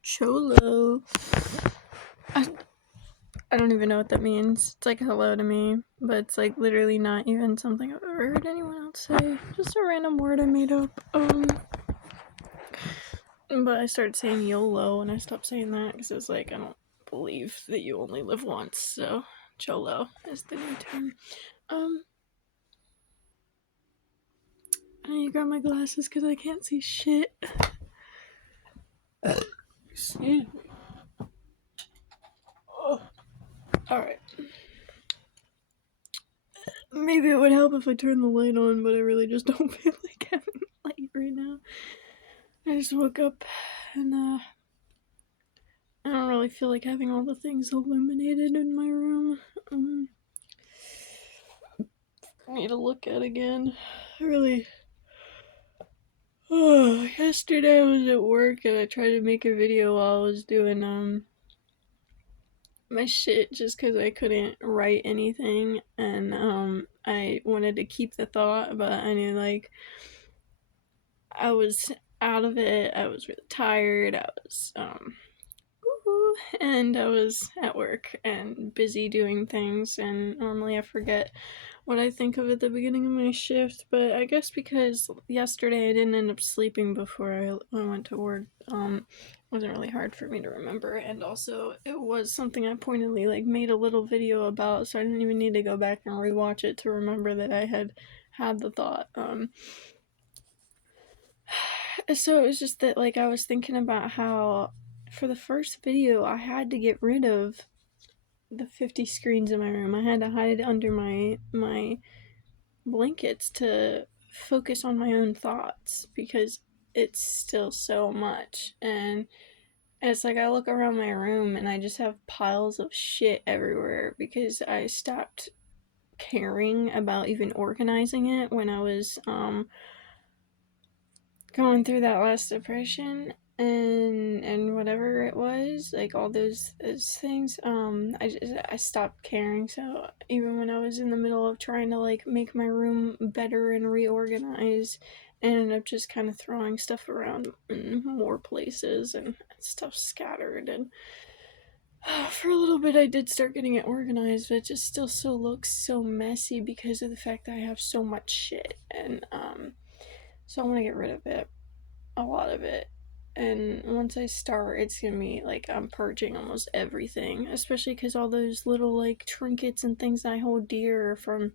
Cholo. I don't even know what that means. It's like hello to me, but it's like literally not even something I've ever heard anyone else say. Just a random word I made up. But I started saying YOLO and I stopped saying that because it's like I don't believe that you only live once. So Cholo is the new term. I need to grab my glasses because I can't see shit. Excuse me. Oh. Alright. Maybe it would help if I turned the light on, but I really just don't feel like having a light right now. I just woke up and I don't really feel like having all the things illuminated in my room. For me to look at again. Really. Yesterday I was at work and I tried to make a video while I was doing my shit just because I couldn't write anything, and I wanted to keep the thought, but I knew like I was out of it. I was really tired. I was and I was at work and busy doing things, and normally I forget what I think of at the beginning of my shift, but I guess because yesterday I didn't end up sleeping before I went to work, it wasn't really hard for me to remember, and also it was something I pointedly like made a little video about, so I didn't even need to go back and rewatch it to remember that I had the thought. So it was just that like I was thinking about how for the first video I had to get rid of the 50 screens in my room. I had to hide under my blankets to focus on my own thoughts because it's still so much. And it's like I look around my room and I just have piles of shit everywhere because I stopped caring about even organizing it when I was going through that last depression and whatever it was, like all those things. I stopped caring. So even when I was in the middle of trying to like make my room better and reorganize, I ended up just kind of throwing stuff around in more places and stuff scattered. And for a little bit I did start getting it organized, but it just still looks so messy because of the fact that I have so much shit. And so I want to get rid of it, a lot of it. And once I start, it's gonna be like I'm purging almost everything, especially because all those little like trinkets and things I hold dear are from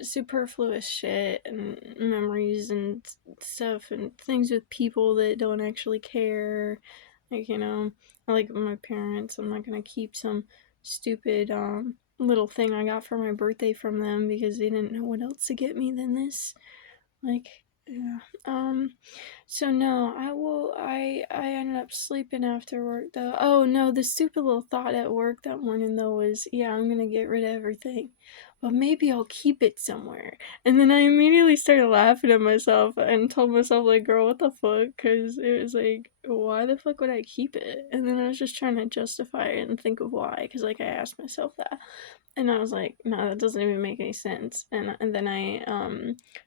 superfluous shit and memories and stuff and things with people that don't actually care. Like, I like my parents. I'm not gonna keep some stupid little thing I got for my birthday from them because they didn't know what else to get me than this. Like, yeah. So no, I ended up sleeping after work though. Oh no, the stupid little thought at work that morning though was, yeah, I'm gonna get rid of everything. But maybe I'll keep it somewhere. And then I immediately started laughing at myself and told myself, like, girl, what the fuck? Because it was like, why the fuck would I keep it? And then I was just trying to justify it and think of why. Because, like, I asked myself that. And I was like, no, that doesn't even make any sense. And then I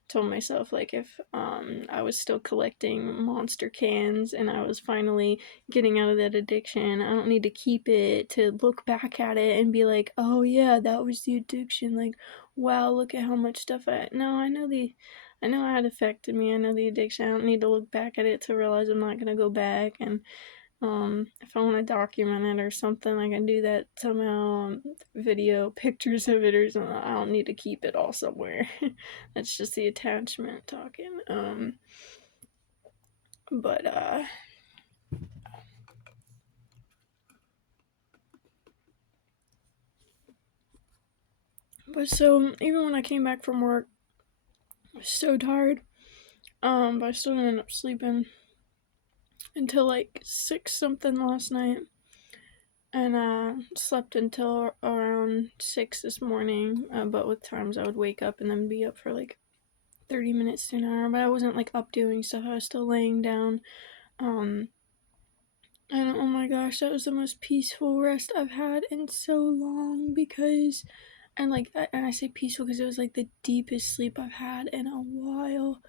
told myself, like, if I was still collecting monster cans and I was finally getting out of that addiction, I don't need to keep it to look back at it and be like, oh yeah, that was the addiction. Like, wow, look at how much stuff No, I know how it affected me. I know the addiction. I don't need to look back at it to realize I'm not gonna go back. And if I want to document it or something, I can do that somehow. Video pictures of it or something. I don't need to keep it all somewhere. That's just the attachment talking. But so even when I came back from work, I was so tired. But I still didn't end up sleeping until like 6 something last night. And slept until around 6 this morning. But with times I would wake up and then be up for like 30 minutes to an hour, but I wasn't like up doing stuff. I was still laying down. And oh my gosh, that was the most peaceful rest I've had in so long because, and I say peaceful because it was like the deepest sleep I've had in a while.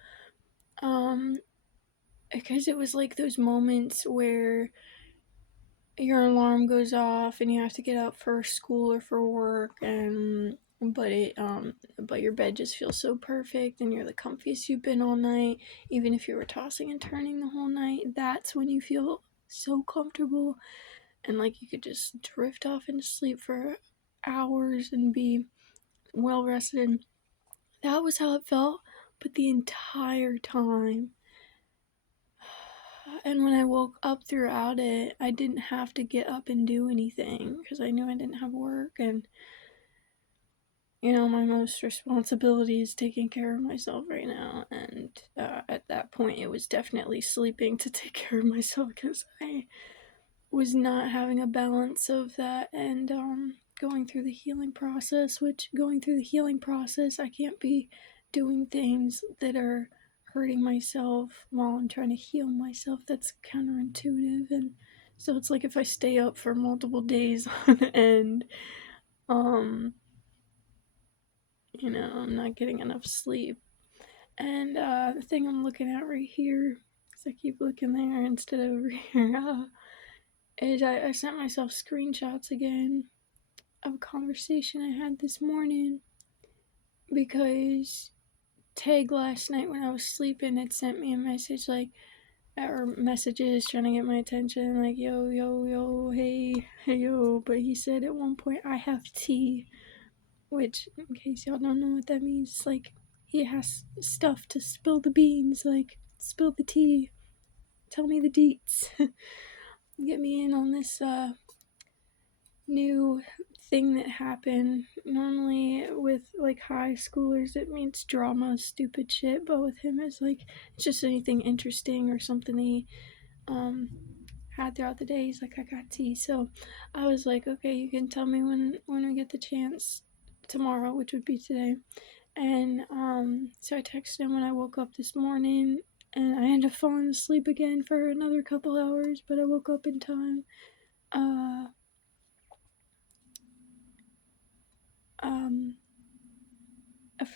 because it was like those moments where your alarm goes off and you have to get up for school or for work, and but your bed just feels so perfect and you're the comfiest you've been all night, even if you were tossing and turning the whole night. That's when you feel so comfortable and like you could just drift off into sleep for hours and be well rested. That was how it felt, but the entire time. And when I woke up throughout it, I didn't have to get up and do anything because I knew I didn't have work. And, my most responsibility is taking care of myself right now. And at that point, it was definitely sleeping to take care of myself because I was not having a balance of that and going through the healing process, which going through the healing process, I can't be doing things that are hurting myself while I'm trying to heal myself. That's counterintuitive. And so it's like if I stay up for multiple days on end, um, I'm not getting enough sleep. And the thing I'm looking at right here, because I keep looking there instead of over here, is I sent myself screenshots again of a conversation I had this morning because Tag last night when I was sleeping had sent me a message like, or messages trying to get my attention, like, yo, yo, yo, hey, hey, yo. But he said at one point, I have tea, which, in case y'all don't know what that means, like, he has stuff to spill the beans, like, spill the tea, tell me the deets, get me in on this, new thing that happened. Normally with like high schoolers it means drama, stupid shit, but with him it's like it's just anything interesting or something he had throughout the day. He's like, I got tea. So I was like, okay, you can tell me when we get the chance tomorrow, which would be today. And so I texted him when I woke up this morning, and I ended up falling asleep again for another couple hours, but I woke up in time. Um,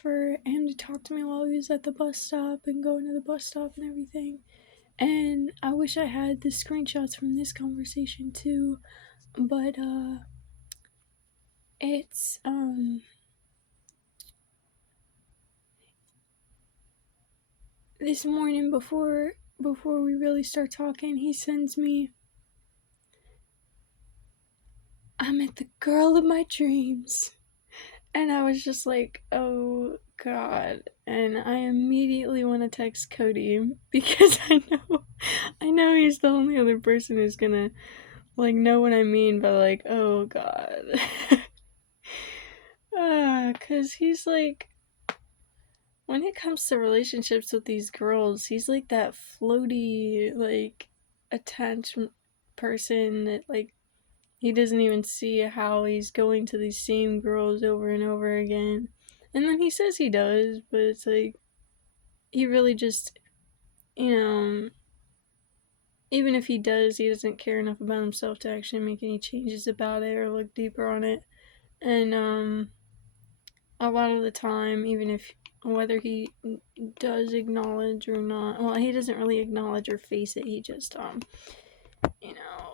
for him to talk to me while he was at the bus stop and going to the bus stop and everything. And I wish I had the screenshots from this conversation too, but it's this morning before we really start talking, he sends me, I met the girl of my dreams. And I was just like, oh god. And I immediately want to text Cody because I know he's the only other person who's gonna like know what I mean by like, oh god. Cause he's like, when it comes to relationships with these girls, he's like that floaty, like, attachment person that like he doesn't even see how he's going to these same girls over and over again. And then he says he does, but it's like he really just, you know, even if he does, he doesn't care enough about himself to actually make any changes about it or look deeper on it. And a lot of the time, even if whether he does acknowledge or not, well, he doesn't really acknowledge or face it. He just you know,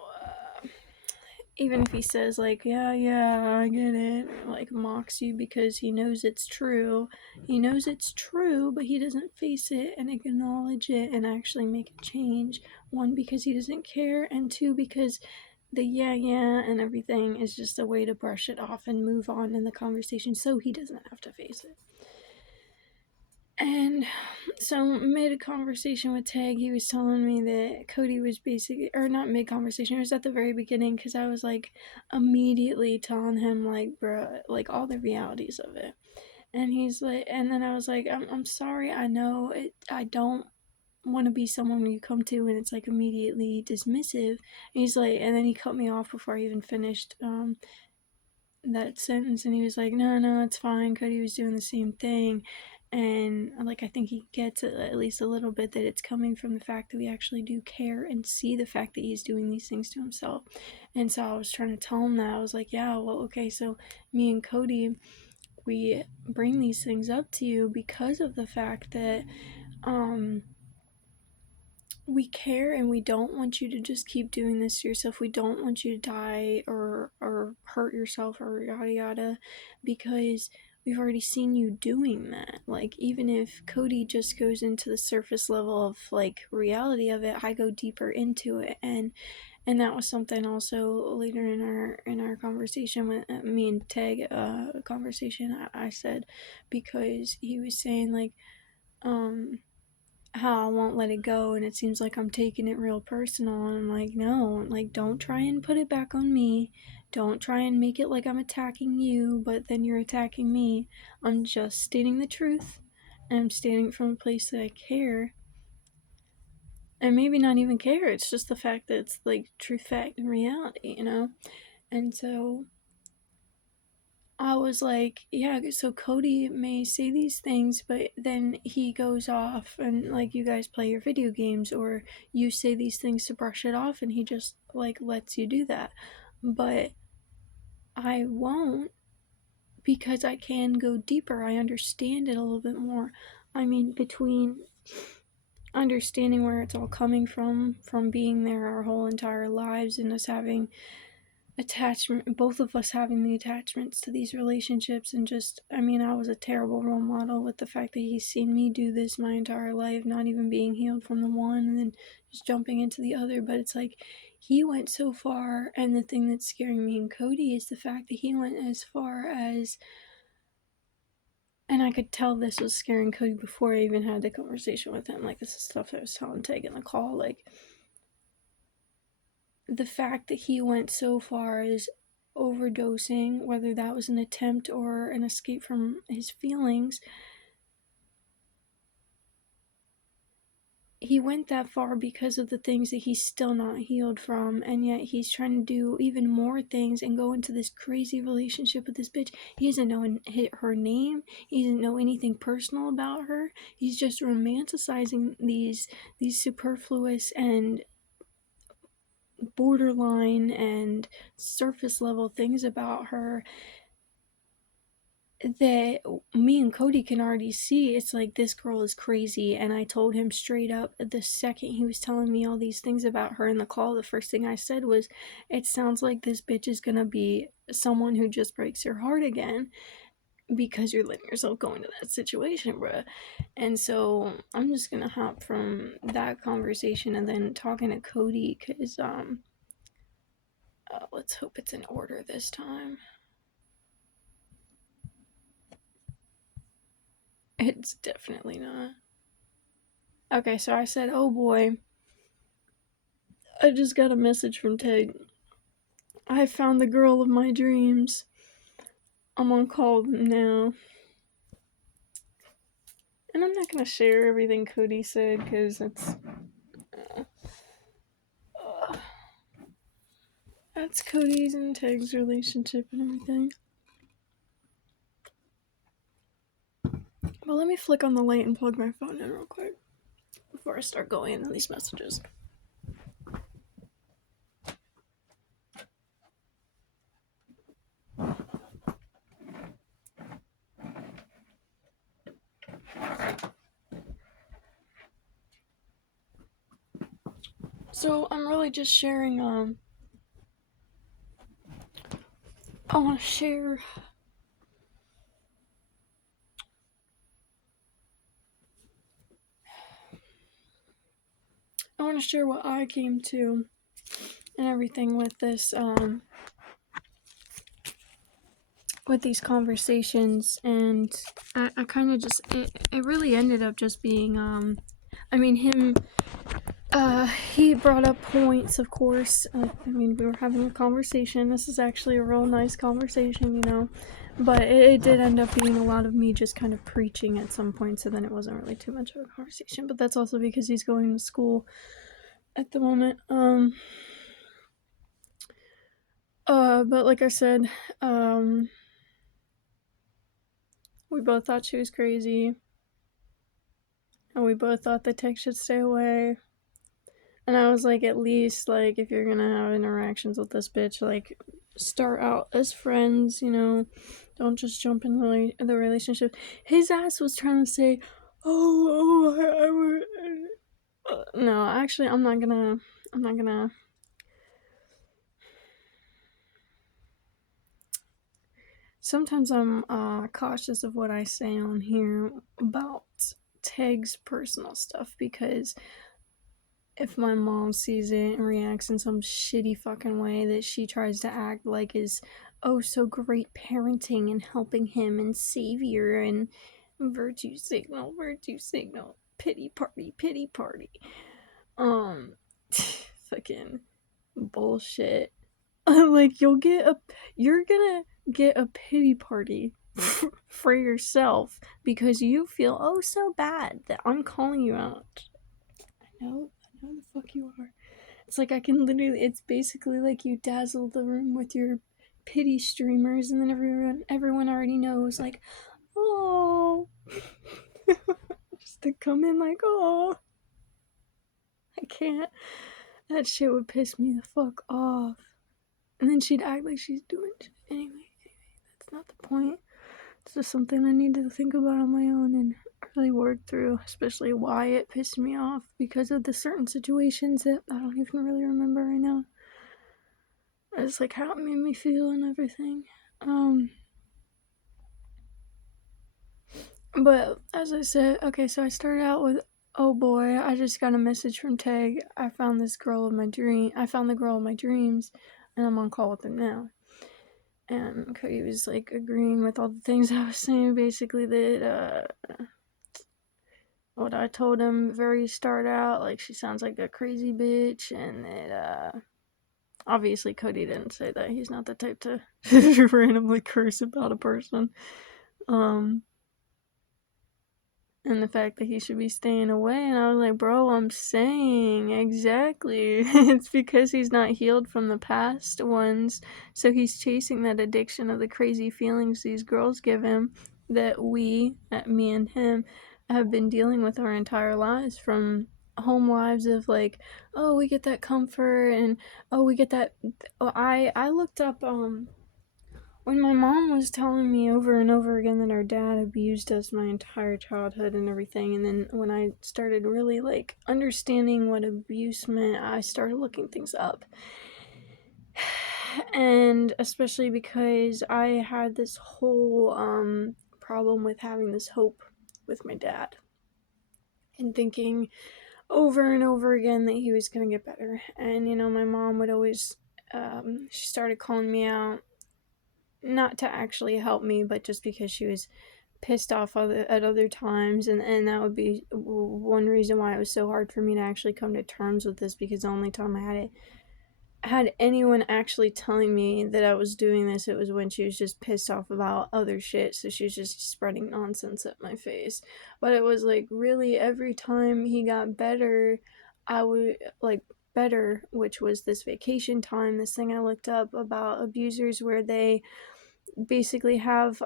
even if he says like, yeah, I get it, like mocks you because he knows it's true. He knows it's true, but he doesn't face it and acknowledge it and actually make a change. One, because he doesn't care, and two, because the yeah and everything is just a way to brush it off and move on in the conversation so he doesn't have to face it. And so mid conversation with Tag, he was telling me that Cody was basically, or not mid conversation, it was at the very beginning, because I was like immediately telling him like, bruh, like all the realities of it. And he's like, and then I was like, I'm sorry, I know it, I don't want to be someone you come to and it's like immediately dismissive. And he's like, and then he cut me off before I even finished that sentence, and he was like, no, it's fine. Cody was doing the same thing. And like, I think he gets at least a little bit that it's coming from the fact that we actually do care and see the fact that he's doing these things to himself. And so I was trying to tell him that. I was like, yeah, well, okay, so me and Cody, we bring these things up to you because of the fact that we care and we don't want you to just keep doing this to yourself. We don't want you to die or hurt yourself or yada yada, because we've already seen you doing that. Like, even if Cody just goes into the surface level of like reality of it, I go deeper into it. And that was something also later in our conversation with me and Tag conversation, I said, because he was saying like how I won't let it go, and it seems like I'm taking it real personal. And I'm like, no, like, don't try and put it back on me. Don't try and make it like I'm attacking you, but then you're attacking me. I'm just stating the truth, and I'm stating it from a place that I care. And maybe not even care, it's just the fact that it's like truth, fact, and reality, you know? And so I was like, yeah, so Cody may say these things, but then he goes off and like you guys play your video games, or you say these things to brush it off and he just like lets you do that. But I won't, because I can go deeper. I understand it a little bit more. I mean, between understanding where it's all coming from being there our whole entire lives, and us having attachment, both of us having the attachments to these relationships. And just, I mean, I was a terrible role model with the fact that he's seen me do this my entire life, not even being healed from the one and then just jumping into the other. But it's like he went so far, and the thing that's scaring me in Cody is the fact that he went as far as, and I could tell this was scaring Cody before I even had the conversation with him. Like, this is stuff I was telling Tig in the call. Like, the fact that he went so far as overdosing, whether that was an attempt or an escape from his feelings, he went that far because of the things that he's still not healed from, and yet he's trying to do even more things and go into this crazy relationship with this bitch. He doesn't know her name, he doesn't know anything personal about her. He's just romanticizing these superfluous and borderline and surface level things about her that me and Cody can already see. It's like, this girl is crazy. And I told him straight up the second he was telling me all these things about her in the call, the first thing I said was, it sounds like this bitch is gonna be someone who just breaks your heart again, because you're letting yourself go into that situation, bruh. And so I'm just gonna hop from that conversation and then talking to Cody, because let's hope it's in order this time. It's definitely not. Okay, so I said, oh boy, I just got a message from Tig. I found the girl of my dreams. I'm on call now. And I'm not gonna share everything Cody said, because it's that's Cody's and Tig's relationship and everything. Well, let me flick on the light and plug my phone in real quick before I start going into these messages. So I'm really just sharing, I want to share what I came to and everything with this, with these conversations. And I kind of just, it really ended up just being, I mean, him, he brought up points, of course. I mean, we were having a conversation. This is actually a real nice conversation, you know. But it did end up being a lot of me just kind of preaching at some point, so then it wasn't really too much of a conversation. But that's also because he's going to school at the moment. But like I said, we both thought she was crazy. And we both thought the tech should stay away. And I was like, at least, like, if you're gonna have interactions with this bitch, like, start out as friends, you know? Don't just jump in the relationship. His ass was trying to say, No, actually, I'm not gonna. Sometimes I'm cautious of what I say on here about Teg's personal stuff because if my mom sees it and reacts in some shitty fucking way that she tries to act like is oh so great parenting and helping him and savior and virtue signal, pity party. Um, fucking bullshit. Like you're gonna get a pity party for yourself because you feel oh so bad that I'm calling you out. I know the fuck you are. It's like I can literally. It's basically like you dazzle the room with your pity streamers, and then everyone already knows. Like, oh, just to come in like, oh, I can't. That shit would piss me the fuck off. And then she'd act like she's doing shit. Anyway, that's not the point. It's just something I need to think about on my own and really work through, especially why it pissed me off because of the certain situations that I don't even really remember right now. It's like how it made me feel and everything. But as I said, okay, so I started out with, oh boy, I just got a message from Tag. I found this girl of my dream. I found the girl of my dreams, and I'm on call with them now. And Cody was like agreeing with all the things I was saying, basically that what I told him very start out, like she sounds like a crazy bitch, and that obviously Cody didn't say that. He's not the type to randomly curse about a person. And the fact that he should be staying away. And I was like, bro, I'm saying exactly. It's because he's not healed from the past ones. So he's chasing that addiction of the crazy feelings these girls give him that me and him, have been dealing with our entire lives from home lives of like, oh, we get that comfort and oh, we get that. I looked up, when my mom was telling me over and over again that our dad abused us my entire childhood and everything, and then when I started really like understanding what abuse meant, I started looking things up. And especially because I had this whole problem with having this hope with my dad and thinking over and over again that he was going to get better. And you know, my mom would always she started calling me out, not to actually help me, but just because she was pissed off at other times, and that would be one reason why it was so hard for me to actually come to terms with this, because the only time had anyone actually telling me that I was doing this, it was when she was just pissed off about other shit, so she was just spreading nonsense at my face. But it was like really every time he got better, I would like better, which was this vacation time, this thing I looked up about abusers where they basically have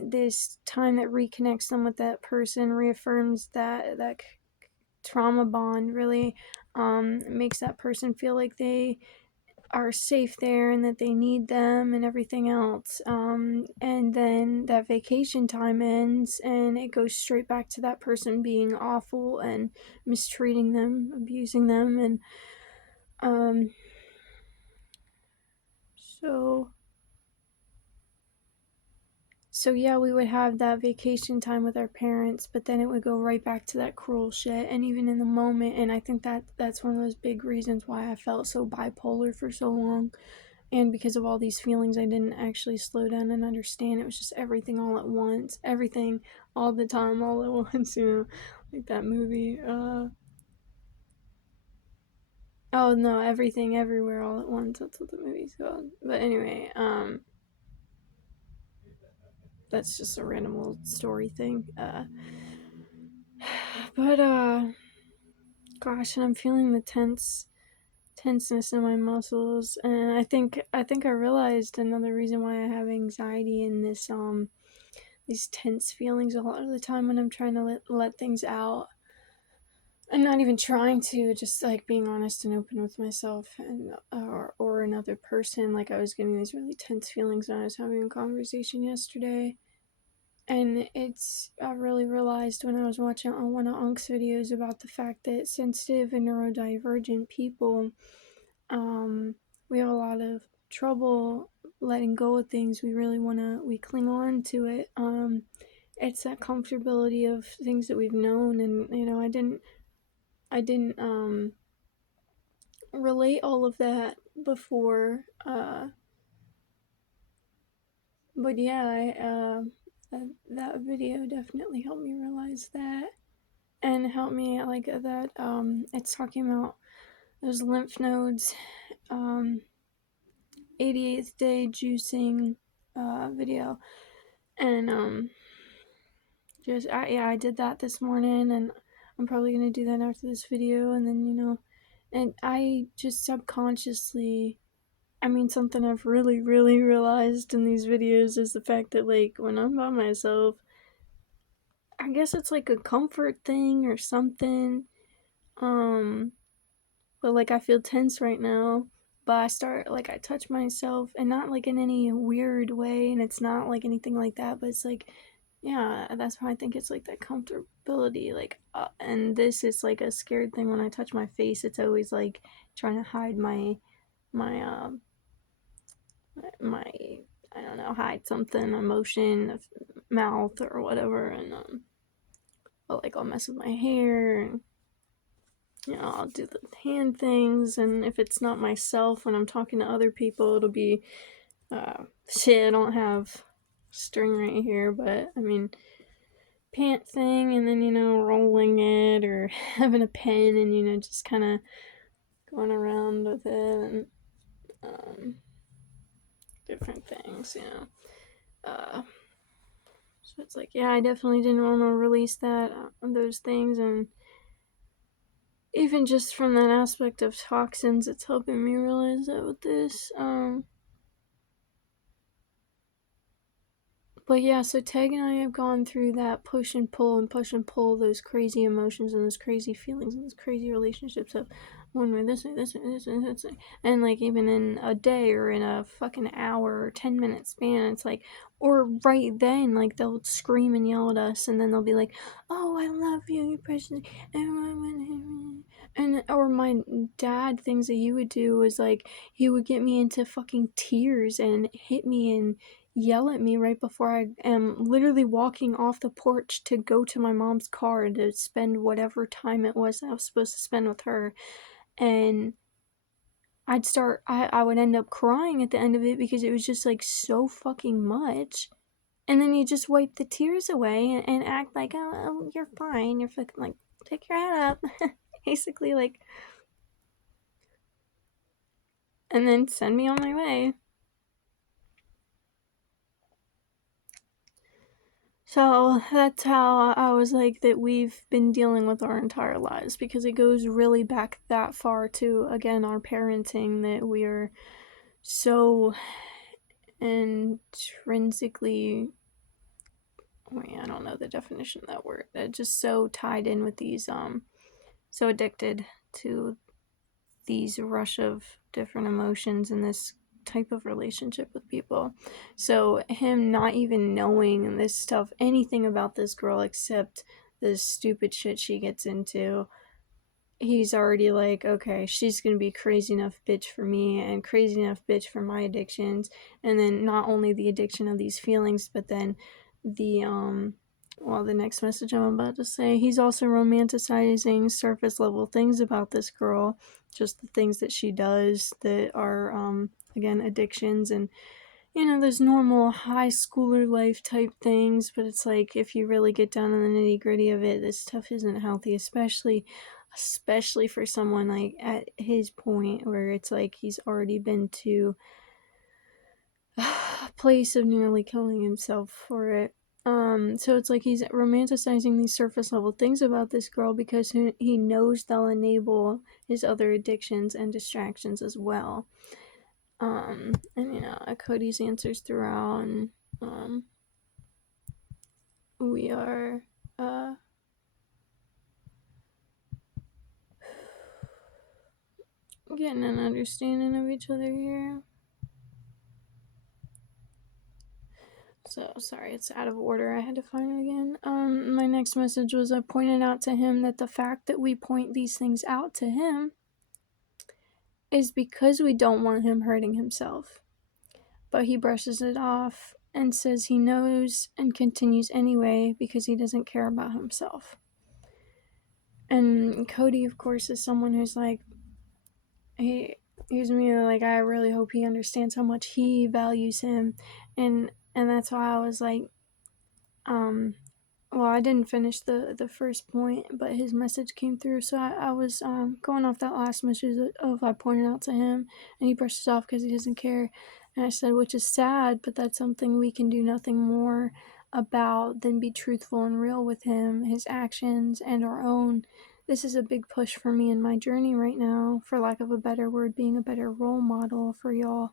this time that reconnects them with that person, reaffirms that trauma bond, really makes that person feel like they are safe there and that they need them and everything else. And then that vacation time ends and it goes straight back to that person being awful and mistreating them, abusing them, and um so So yeah, we would have that vacation time with our parents, but then it would go right back to that cruel shit. And even in the moment, and I think that's one of those big reasons why I felt so bipolar for so long. And because of all these feelings, I didn't actually slow down and understand. It was just everything all at once, everything all the time, all at once. You know, like that movie. Oh no, everything, everywhere, all at once. That's what the movie's called. But anyway, that's just a random little story thing. But gosh, and I'm feeling the tenseness in my muscles, and I think I realized another reason why I have anxiety and this these tense feelings a lot of the time when I'm trying to let things out. I'm not even trying to, just like being honest and open with myself and or another person. Like I was getting these really tense feelings when I was having a conversation yesterday, And I really realized when I was watching on one of Unk's videos about the fact that sensitive and neurodivergent people, um, we have a lot of trouble letting go of things. We cling on to it. It's that comfortability of things that we've known. And, I didn't relate all of that before. But yeah, that video definitely helped me realize that. And help me like that. It's talking about those lymph nodes, um 88th day juicing video. And I did that this morning, and I'm probably gonna do that after this video. And then and I just subconsciously, I mean, something I've really realized in these videos is the fact that, like, when I'm by myself, I guess it's like a comfort thing or something. um but like I feel tense right now, but I touch myself, and not like in any weird way, and it's not like anything like that, but it's like, yeah, that's why I think it's like that comfortability, like, and this is like a scared thing. When I touch my face, it's always like trying to hide my my I don't know, hide something, emotion of mouth or whatever. And I'll mess with my hair, and I'll do the hand things. And if it's not myself, when I'm talking to other people, it'll be, shit, I don't have string right here, but I mean, pant thing, and then, rolling it, or having a pen, and, just kind of going around with it, and, different things, so it's like, yeah, I definitely didn't want to release those things. And even just from that aspect of toxins, it's helping me realize that with this. But yeah, so Tag and I have gone through that push and pull, those crazy emotions and those crazy feelings and those crazy relationships of one way, this way, this way, this way, this way. And like even in a day or in a fucking hour or 10-minute span, it's like, or right then, like they'll scream and yell at us, and then they'll be like, "Oh, I love you, you precious," and or my dad, things that he would do was like he would get me into fucking tears and hit me and yell at me right before I am literally walking off the porch to go to my mom's car to spend whatever time it was I was supposed to spend with her. And I would end up crying at the end of it because it was just like so fucking much. And then you just wipe the tears away and act like, oh, you're fine. You're fucking like, take your head up. Basically, like, and then send me on my way. So that's how I was like that we've been dealing with our entire lives, because it goes really back that far to, again, our parenting, that we are so intrinsically, I don't know the definition of that word, just so tied in with these, so addicted to these rush of different emotions in this type of relationship with people. So him not even knowing this stuff, anything about this girl except the stupid shit she gets into, he's already like, okay, she's gonna be crazy enough bitch for me and crazy enough bitch for my addictions. And then not only the addiction of these feelings, but then the the next message I'm about to say, he's also romanticizing surface level things about this girl, just the things that she does that are, again, addictions. And those normal high schooler life type things. But it's like, if you really get down in the nitty gritty of it, this stuff isn't healthy, especially for someone like at his point, where it's like he's already been to a place of nearly killing himself for it. So it's like he's romanticizing these surface level things about this girl because he knows they'll enable his other addictions and distractions as well. And Cody's answers throughout, and we are getting an understanding of each other here. So sorry, it's out of order. I had to find it again. My next message was I pointed out to him that the fact that we point these things out to him is because we don't want him hurting himself. But he brushes it off and says he knows and continues anyway because he doesn't care about himself. And Cody, of course, is someone who's like, he's me, like, I really hope he understands how much he values him. And that's why I was like, well, I didn't finish the first point, but his message came through, so I was going off that last message of I pointed out to him, and he brushed it off because he doesn't care. And I said, which is sad, but that's something we can do nothing more about than be truthful and real with him, his actions, and our own. This is a big push for me in my journey right now, for lack of a better word, being a better role model for y'all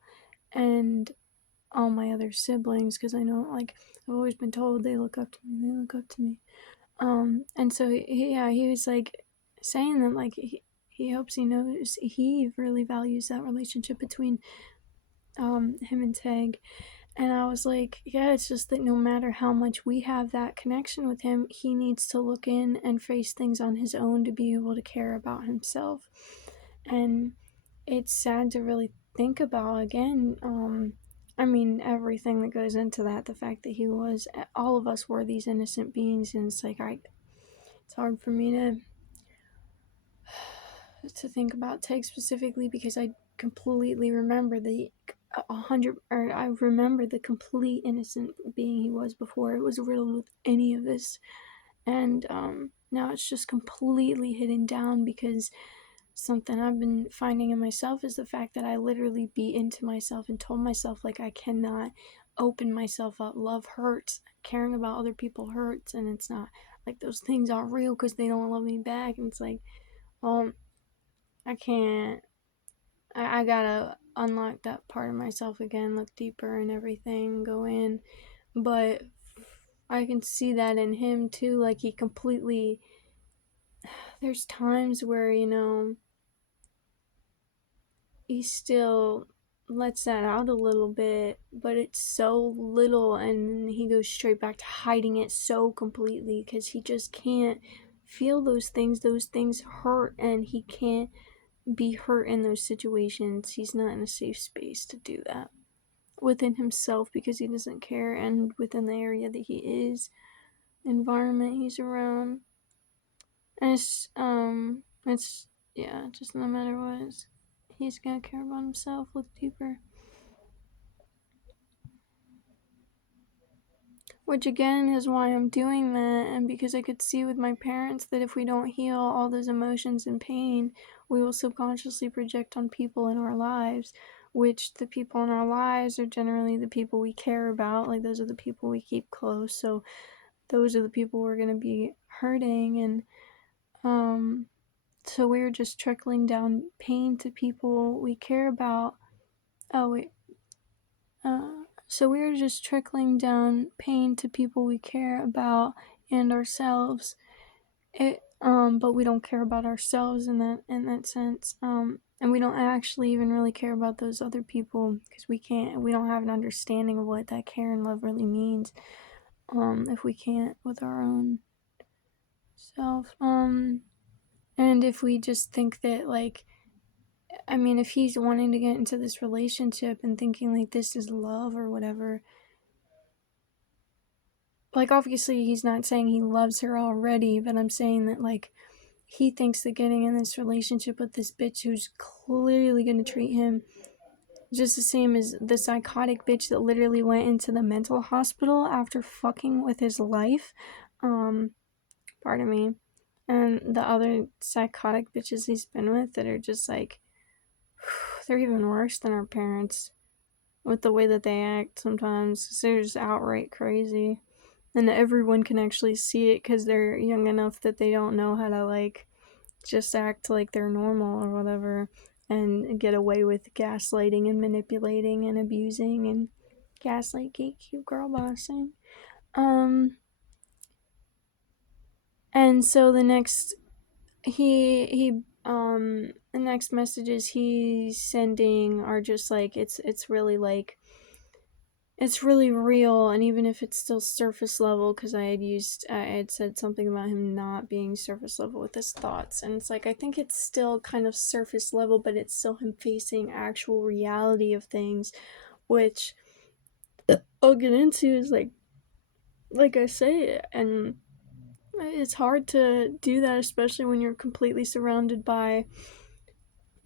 and all my other siblings, because I know, like, I've always been told they look up to me. And so he was like saying that, like, he hopes he knows he really values that relationship between him and Tag. And I was like, yeah, it's just that no matter how much we have that connection with him, he needs to look in and face things on his own to be able to care about himself. And it's sad to really think about again. I mean, everything that goes into that, the fact that all of us were these innocent beings, and it's like, it's hard for me to think about Teg specifically because I completely remember I remember the complete innocent being he was before it was riddled with any of this, and now it's just completely hidden down because something I've been finding in myself is the fact that I literally beat into myself and told myself, like, I cannot open myself up. Love hurts. Caring about other people hurts. And it's not like those things aren't real because they don't love me back. And it's like, well, I can't. I gotta unlock that part of myself again, look deeper and everything, go in. But I can see that in him too. Like, he completely. There's times where, he still lets that out a little bit, but it's so little, and he goes straight back to hiding it so completely because he just can't feel those things. Those things hurt, and he can't be hurt in those situations. He's not in a safe space to do that within himself because he doesn't care, and within the area that he is, environment he's around. And it's yeah, just no matter what, he's gonna care about himself, look deeper. Which again is why I'm doing that, and because I could see with my parents that if we don't heal all those emotions and pain, we will subconsciously project on people in our lives, which the people in our lives are generally the people we care about. Like, those are the people we keep close, so those are the people we're going to be hurting. And so we're just trickling down pain to people we care about. Oh wait, so we're just trickling down pain to people we care about and ourselves. But we don't care about ourselves in that sense. And we don't actually even really care about those other people because we don't have an understanding of what that care and love really means. If we can't with our own self. And if we just think that, like, I mean, if he's wanting to get into this relationship and thinking like this is love or whatever, like, obviously he's not saying he loves her already, but I'm saying that, like, he thinks that getting in this relationship with this bitch who's clearly gonna treat him just the same as the psychotic bitch that literally went into the mental hospital after fucking with his life, pardon me, and the other psychotic bitches he's been with that are just like, they're even worse than our parents with the way that they act sometimes. They're just outright crazy. And everyone can actually see it because they're young enough that they don't know how to, like, just act like they're normal or whatever and get away with gaslighting and manipulating and abusing and gaslight, gatekeep, girl bossing. And so the next the next messages he's sending are just like, it's really like, it's really real, and even if it's still surface level, because I had said something about him not being surface level with his thoughts, and it's like I think it's still kind of surface level, but it's still him facing actual reality of things, which I'll get into is like I say, and it's hard to do that, especially when you're completely surrounded by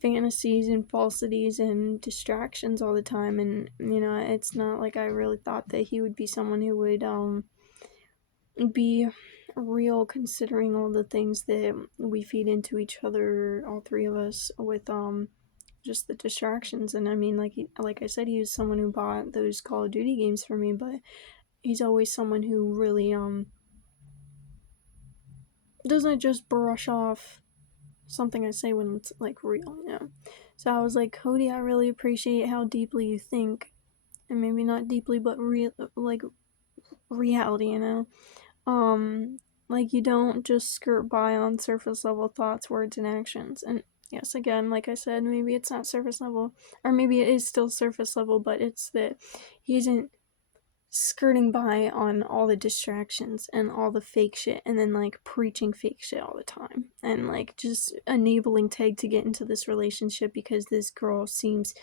fantasies and falsities and distractions all the time. And it's not like I really thought that he would be someone who would be real, considering all the things that we feed into each other, all three of us, with just the distractions. And I mean, like I said, he was someone who bought those Call of Duty games for me, but he's always someone who really doesn't just brush off something I say when it's like real. So I was like, Cody, I really appreciate how deeply you think, and maybe not deeply, but real, like reality. Like you don't just skirt by on surface level thoughts, words, and actions. And yes, again, like I said, maybe it's not surface level, or maybe it is still surface level, but it's that he isn't skirting by on all the distractions and all the fake shit, and then like preaching fake shit all the time, and like just enabling Teg to get into this relationship because this girl seems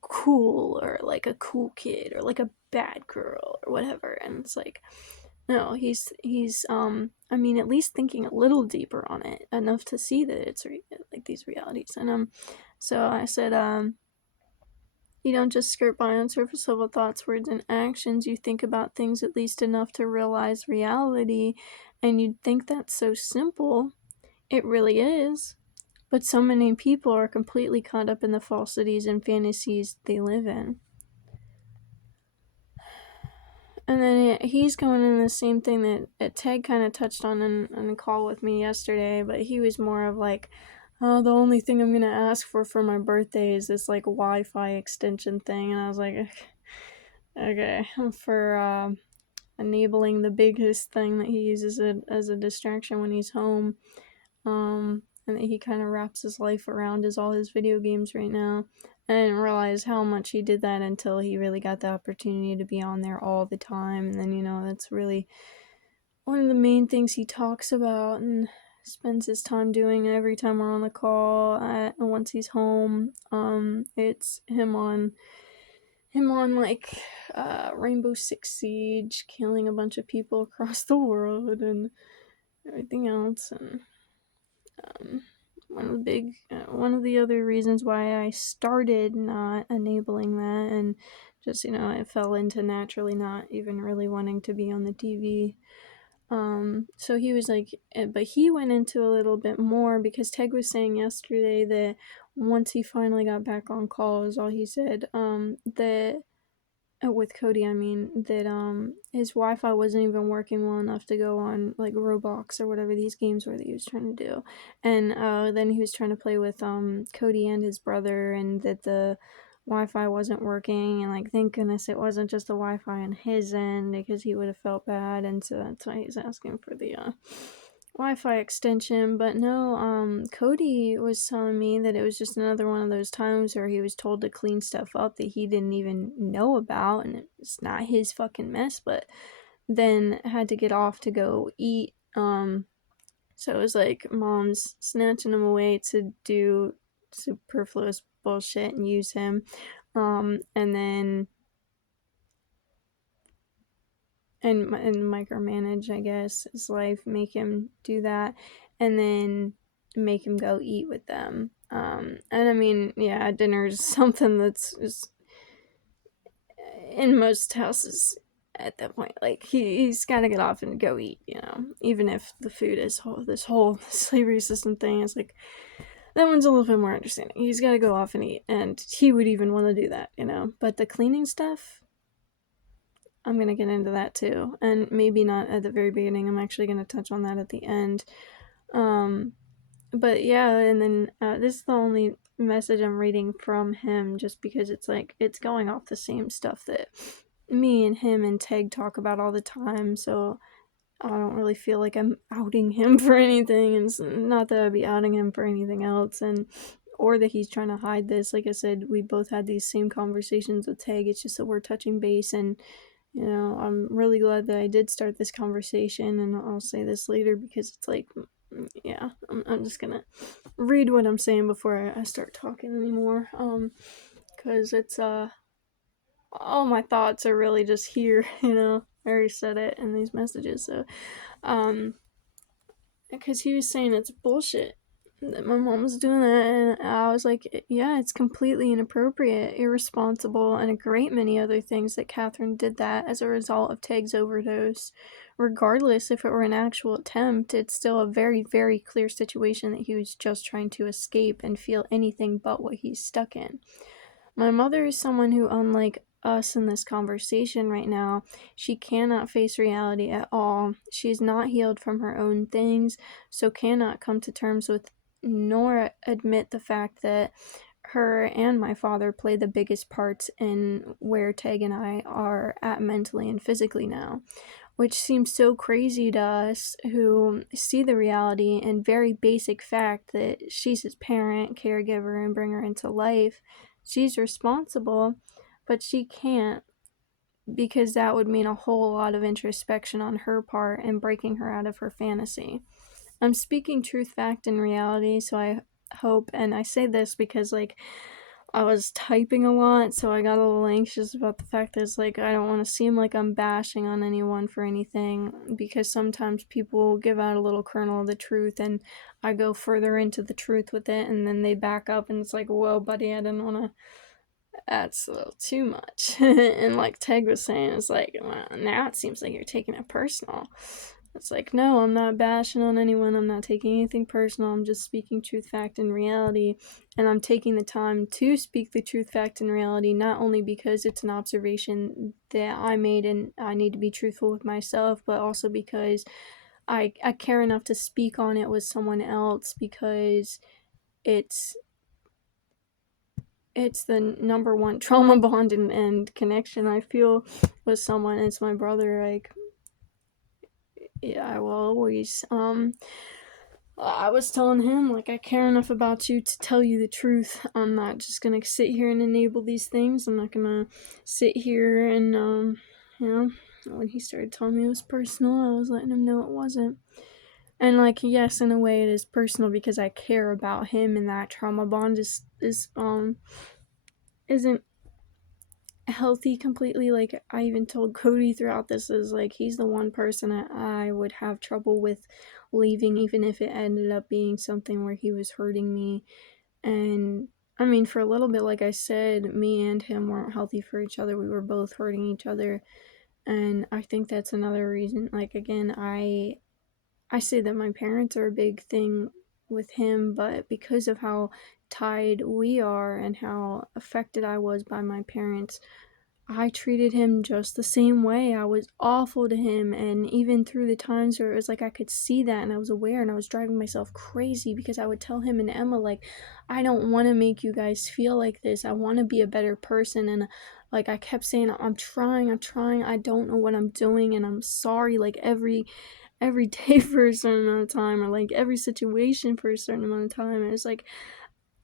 cool, or like a cool kid, or like a bad girl, or whatever. And it's like, no, he's I mean, at least thinking a little deeper on it, enough to see that it's like these realities. And so I said, you don't just skirt by on surface level thoughts, words, and actions. You think about things at least enough to realize reality, and you'd think that's so simple. It really is. But so many people are completely caught up in the falsities and fantasies they live in. And then he's going in the same thing that Ted kind of touched on in a call with me yesterday, but he was more of like, oh, the only thing I'm going to ask for my birthday is this like Wi-Fi extension thing. And I was like, okay, for enabling the biggest thing that he uses it as a distraction when he's home. And that he kind of wraps his life around is all his video games right now. I didn't realize how much he did that until he really got the opportunity to be on there all the time. And then, that's really one of the main things he talks about and spends his time doing every time we're on the call. And once he's home, it's him on like Rainbow Six Siege, killing a bunch of people across the world and everything else. And um, one of the other reasons why I started not enabling that, and just I fell into naturally not even really wanting to be on the TV. So he was like, but he went into a little bit more because Teg was saying yesterday that once he finally got back on call, is all he said, that with Cody, I mean, that his Wi-Fi wasn't even working well enough to go on like Roblox or whatever these games were that he was trying to do. And then he was trying to play with Cody and his brother, and that the Wi-Fi wasn't working, and like thank goodness it wasn't just the Wi-Fi on his end, because he would have felt bad. And so that's why he's asking for the Wi-Fi extension. But no, Cody was telling me that it was just another one of those times where he was told to clean stuff up that he didn't even know about, and it's not his fucking mess, but then had to get off to go eat. So it was like mom's snatching him away to do superfluous bullshit and use him, and then and micromanage, I guess, his life, make him do that, and then make him go eat with them. And I mean, yeah, dinner is something that's just in most houses at that point. Like he's got to get off and go eat, even if the food is this whole slavery system thing is like, that one's a little bit more understanding. He's got to go off and eat, and he would even want to do that, But the cleaning stuff, I'm going to get into that too. And maybe not at the very beginning. I'm actually going to touch on that at the end. But yeah, and then this is the only message I'm reading from him, just because it's like, it's going off the same stuff that me and him and Teg talk about all the time. So I don't really feel like I'm outing him for anything. And it's not that I'd be outing him for anything else. And or that he's trying to hide this. Like I said, we both had these same conversations with Tag. It's just that we're touching base, and I'm really glad that I did start this conversation, and I'll say this later because it's like, yeah, I'm just gonna read what I'm saying before I start talking anymore. Because it's all my thoughts are really just here. I already said it in these messages. So, because he was saying it's bullshit that my mom was doing that, and I was like, yeah, it's completely inappropriate, irresponsible, and a great many other things that Catherine did that as a result of Tag's overdose. Regardless if it were an actual attempt, it's still a very, very clear situation that he was just trying to escape and feel anything but what he's stuck in. My mother is someone who, unlike us in this conversation right now, she cannot face reality at all. She is not healed from her own things, so cannot come to terms with nor admit the fact that her and my father play the biggest parts in where Tag and I are at mentally and physically now, which seems so crazy to us who see the reality and very basic fact that she's his parent, caregiver, and bringer into life. She's responsible, but she can't, because that would mean a whole lot of introspection on her part and breaking her out of her fantasy. I'm speaking truth, fact, and reality, so I hope, and I say this because, like, I was typing a lot, so I got a little anxious about the fact that it's like I don't want to seem like I'm bashing on anyone for anything, because sometimes people give out a little kernel of the truth and I go further into the truth with it, and then they back up and it's like, whoa, buddy, I didn't want to. That's a little too much. And like Teg was saying, it's like, well, now it seems like you're taking it personal. It's like, no, I'm not bashing on anyone. I'm not taking anything personal. I'm just speaking truth, fact, and reality. And I'm taking the time to speak the truth, fact, and reality, not only because it's an observation that I made and I need to be truthful with myself, but also because I care enough to speak on it with someone else, because it's the number one trauma bond and connection I feel with someone. It's my brother. Like, yeah, I will always, I was telling him, like, I care enough about you to tell you the truth. I'm not just gonna sit here and enable these things. I'm not gonna sit here and, when he started telling me it was personal, I was letting him know it wasn't. And, like, yes, in a way it is personal because I care about him, and that trauma bond isn't healthy completely. Like, I even told Cody throughout this, is like, he's the one person I would have trouble with leaving, even if it ended up being something where he was hurting me. And I mean, for a little bit, like I said, me and him weren't healthy for each other. We were both hurting each other, and I think that's another reason. Like, again, I say that my parents are a big thing with him, but because of how tied we are and how affected I was by my parents, I treated him just the same way. I was awful to him, and even through the times where it was like I could see that and I was aware, and I was driving myself crazy because I would tell him and Emma, like, I don't want to make you guys feel like this. I want to be a better person, and like I kept saying, I'm trying, I don't know what I'm doing, and I'm sorry, like every day for a certain amount of time, or like every situation for a certain amount of time. And it was like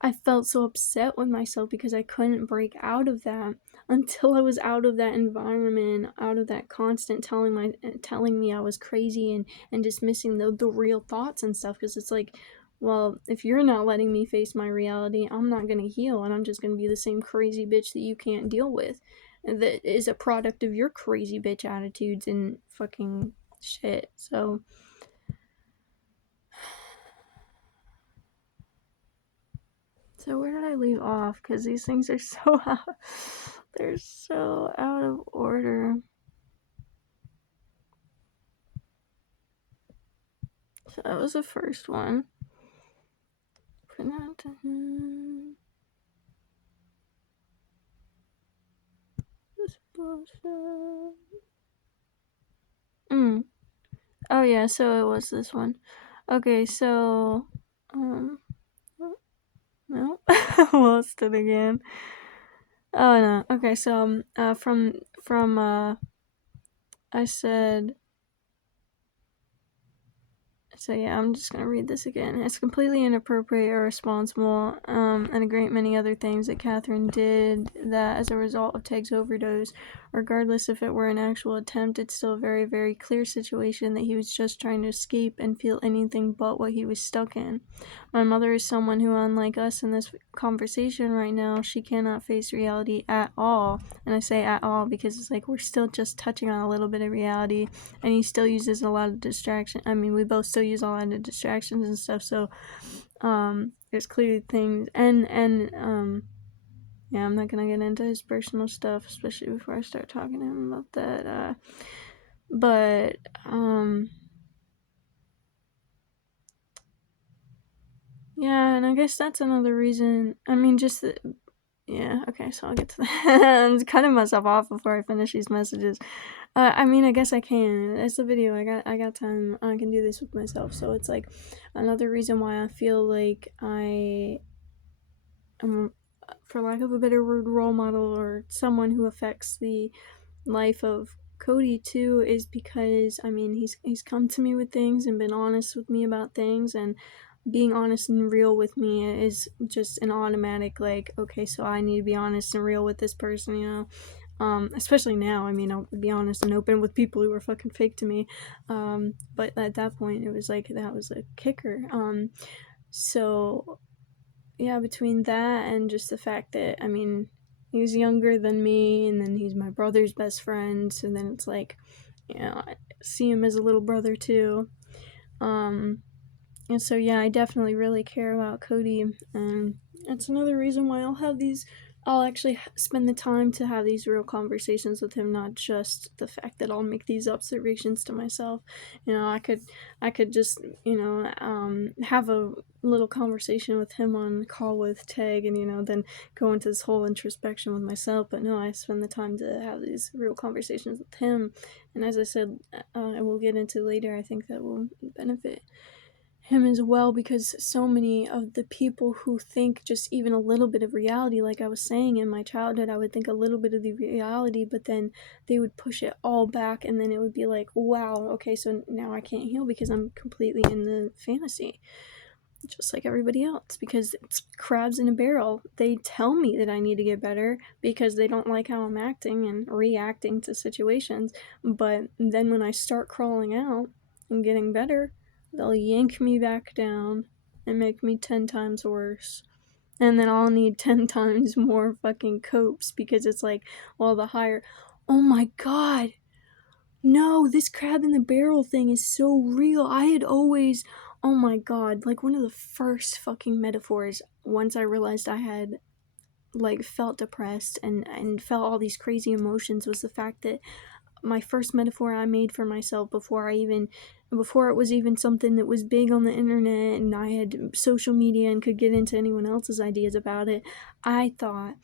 I felt so upset with myself because I couldn't break out of that until I was out of that environment, out of that constant telling me I was crazy, and dismissing the real thoughts and stuff. Because it's like, well, if you're not letting me face my reality, I'm not gonna heal, and I'm just gonna be the same crazy bitch that you can't deal with, and that is a product of your crazy bitch attitudes and fucking shit. So where did I leave off? Because these things are so they're so out of order. So that was the first one. This bullshit. Oh yeah, so it was this one. Okay, so no, lost it again. Oh no. Okay, so from I said So yeah, I'm just gonna read this again. It's completely inappropriate, irresponsible, and a great many other things that Catherine did that as a result of Teg's overdose. Regardless if it were an actual attempt, it's still a very, very clear situation that he was just trying to escape and feel anything but what he was stuck in. My mother is someone who, unlike us in this conversation right now, she cannot face reality at all. And I say at all because it's like we're still just touching on a little bit of reality, and he still uses a lot of distraction. I mean, we both still use a lot of distractions and stuff, so there's clearly things, yeah, I'm not gonna get into his personal stuff, especially before I start talking to him about that, but yeah, and I guess that's another reason. I mean, just the, yeah, okay, so I'll get to that. I'm cutting myself off before I finish these messages. I mean, I guess I can. It's a video. I got time. I can do this with myself. So it's like another reason why I feel like I am, for lack of a better word, role model or someone who affects the life of Cody too, is because I mean he's come to me with things and been honest with me about things, and being honest and real with me is just an automatic, like, okay, so I need to be honest and real with this person, you know. Especially now, I mean, I'll be honest and open with people who are fucking fake to me. But at that point, it was like, that was a kicker. So, yeah, between that and just the fact that, I mean, he was younger than me, and then he's my brother's best friend, so then it's like, you know, I see him as a little brother too. And so, yeah, I definitely really care about Cody, and that's another reason why I'll actually spend the time to have these real conversations with him, not just the fact that I'll make these observations to myself. You know, I could just, you know, have a little conversation with him on call with Teg, and, you know, then go into this whole introspection with myself. But no, I spend the time to have these real conversations with him, and as I said, and we'll get into later, I think that will benefit him as well, because so many of the people who think just even a little bit of reality, like I was saying, in my childhood I would think a little bit of the reality, but then they would push it all back, and then it would be like, wow, okay, so now I can't heal because I'm completely in the fantasy, just like everybody else, because it's crabs in a barrel. They tell me that I need to get better because they don't like how I'm acting and reacting to situations, but then when I start crawling out and getting better, they'll yank me back down and make me 10 times worse. And then I'll need 10 times more fucking copes, because it's like, well, the higher. Oh my god! No, this crab in the barrel thing is so real. I had always. Oh my god, like one of the first fucking metaphors, once I realized I had, like, felt depressed and felt all these crazy emotions, was the fact that my first metaphor I made for myself before it was even something that was big on the internet and I had social media and could get into anyone else's ideas about it, I thought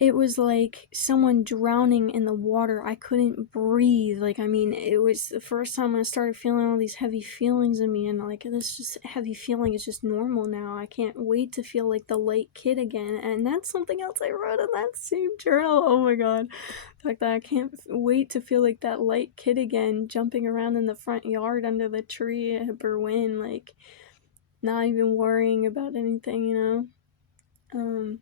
it was like someone drowning in the water. I couldn't breathe. Like, I mean, it was the first time I started feeling all these heavy feelings in me, and like, this just heavy feeling is just normal now. I can't wait to feel like the light kid again. And that's something else I wrote in that same journal. Oh my god. The fact that I can't wait to feel like that light kid again, jumping around in the front yard under the tree at Berwyn, like, not even worrying about anything, you know?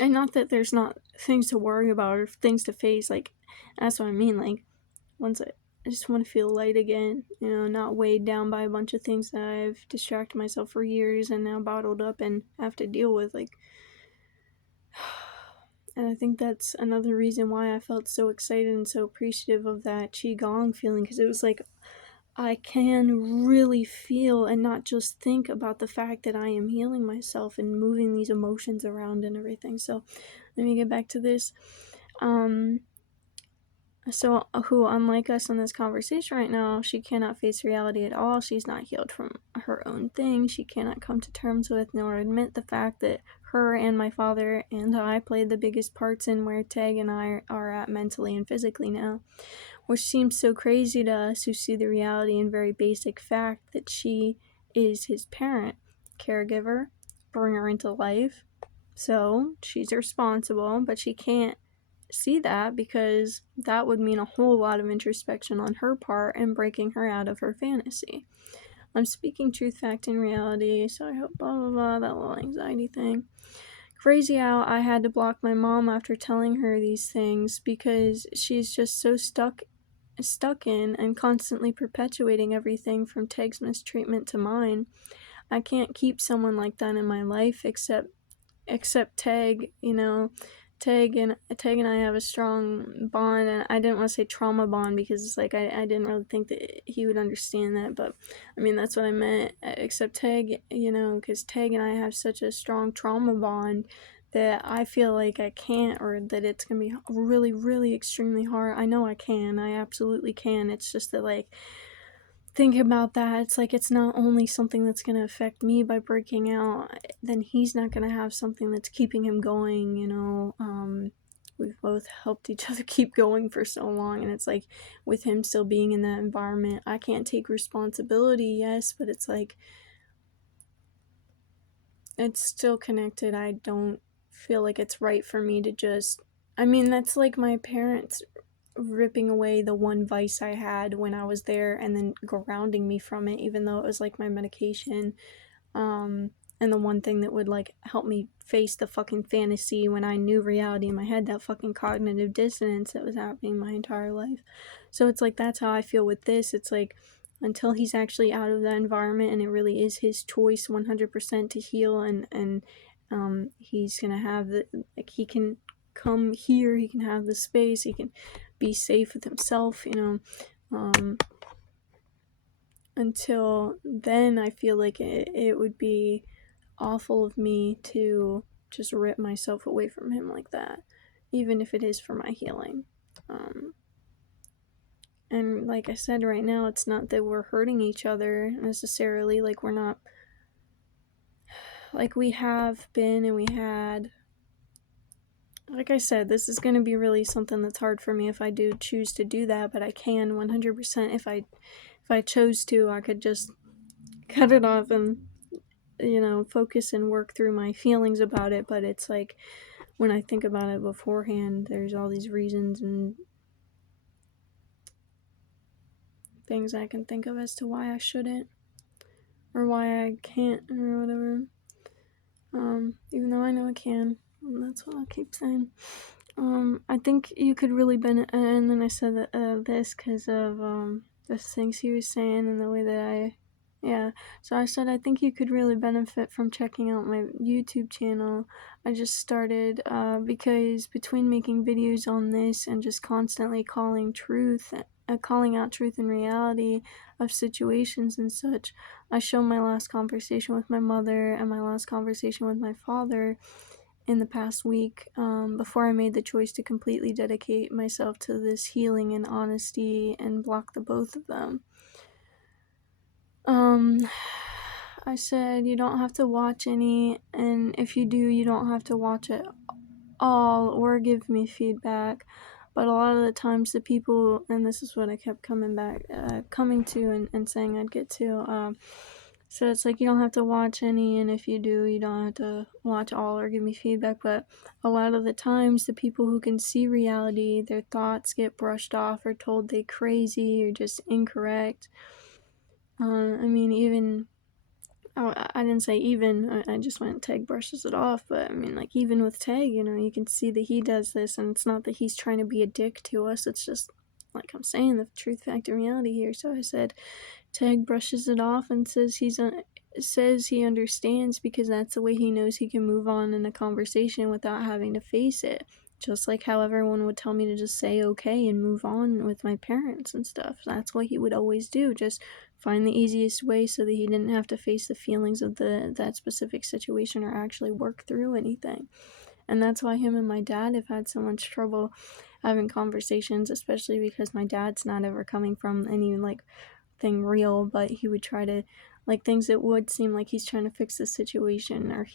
And not that there's not things to worry about or things to face, like, that's what I mean, like, once I just want to feel light again, you know, not weighed down by a bunch of things that I've distracted myself for years and now bottled up and have to deal with, like, and I think that's another reason why I felt so excited and so appreciative of that Qigong feeling, because it was like, I can really feel and not just think about the fact that I am healing myself and moving these emotions around and everything. So let me get back to this. So who, unlike us in this conversation right now, she cannot face reality at all. She's not healed from her own thing. She cannot come to terms with nor admit the fact that her and my father and I played the biggest parts in where Teg and I are at mentally and physically now, which seems so crazy to us who see the reality and very basic fact that she is his parent, caregiver, bringer into life. So she's responsible, but she can't see that, because that would mean a whole lot of introspection on her part and breaking her out of her fantasy. I'm speaking truth, fact, and reality, so I hope blah blah blah, that little anxiety thing. Crazy how I had to block my mom after telling her these things, because she's just so stuck in and constantly perpetuating everything from Teg's mistreatment to mine. I can't keep someone like that in my life except Teg, Teg and I have a strong bond, and I didn't want to say trauma bond because it's like I didn't really think that he would understand that, but I mean that's what I meant. Except Teg, because Teg and I have such a strong trauma bond that I feel like I can't, or that it's gonna be really, really extremely hard. I know I can. I absolutely can. It's just that, like, think about that. It's like, it's not only something that's going to affect me by breaking out, then he's not going to have something that's keeping him going, we've both helped each other keep going for so long, and it's like, with him still being in that environment, I can't take responsibility, yes, but it's like, it's still connected. I don't feel like it's right for me to just, I mean, that's like my parents ripping away the one vice I had when I was there and then grounding me from it, even though it was like my medication, and the one thing that would like help me face the fucking fantasy when I knew reality in my head, that fucking cognitive dissonance that was happening my entire life. So it's like, that's how I feel with this. It's like, until he's actually out of that environment and it really is his choice 100% to heal, and he's gonna have the, like, he can come here, he can have the space, he can be safe with himself, until then I feel like it would be awful of me to just rip myself away from him like that, even if it is for my healing. And like I said, right now, it's not that we're hurting each other necessarily. Like, we're not, like, we have been and we had. Like I said, this is going to be really something that's hard for me if I do choose to do that, but I can 100%. If I chose to, I could just cut it off and, focus and work through my feelings about it. But it's like, when I think about it beforehand, there's all these reasons and things I can think of as to why I shouldn't, or why I can't, or whatever. Even though I know I can. And that's what I'll keep saying. I think you could really benefit, and then I said that, this because of, the things he was saying and the way that so I said I think you could really benefit from checking out my YouTube channel. I just started, because between making videos on this and just constantly calling out truth and reality of situations and such, I show my last conversation with my mother and my last conversation with my father in the past week, before I made the choice to completely dedicate myself to this healing and honesty and block the both of them. I said you don't have to watch any, and if you do, you don't have to watch it all or give me feedback. But a lot of the times the people, and this is what I kept coming to and saying I'd get to, so it's like, you don't have to watch any, and if you do, you don't have to watch all or give me feedback. But a lot of the times, the people who can see reality, their thoughts get brushed off or told they crazy or just incorrect. I mean, even, I didn't say even, I just went, Teg brushes it off, but I mean, like, even with Teg, you can see that he does this, and it's not that he's trying to be a dick to us, it's just, like I'm saying, the truth, fact, and reality here. So I said, Teg brushes it off and says says he understands because that's the way he knows he can move on in a conversation without having to face it. Just like how everyone would tell me to just say okay and move on with my parents and stuff. That's what he would always do. Just find the easiest way so that he didn't have to face the feelings of that specific situation or actually work through anything. And that's why him and my dad have had so much trouble having conversations, especially because my dad's not ever coming from any, like, thing real, but he would try to, like, things that would seem like he's trying to fix the situation or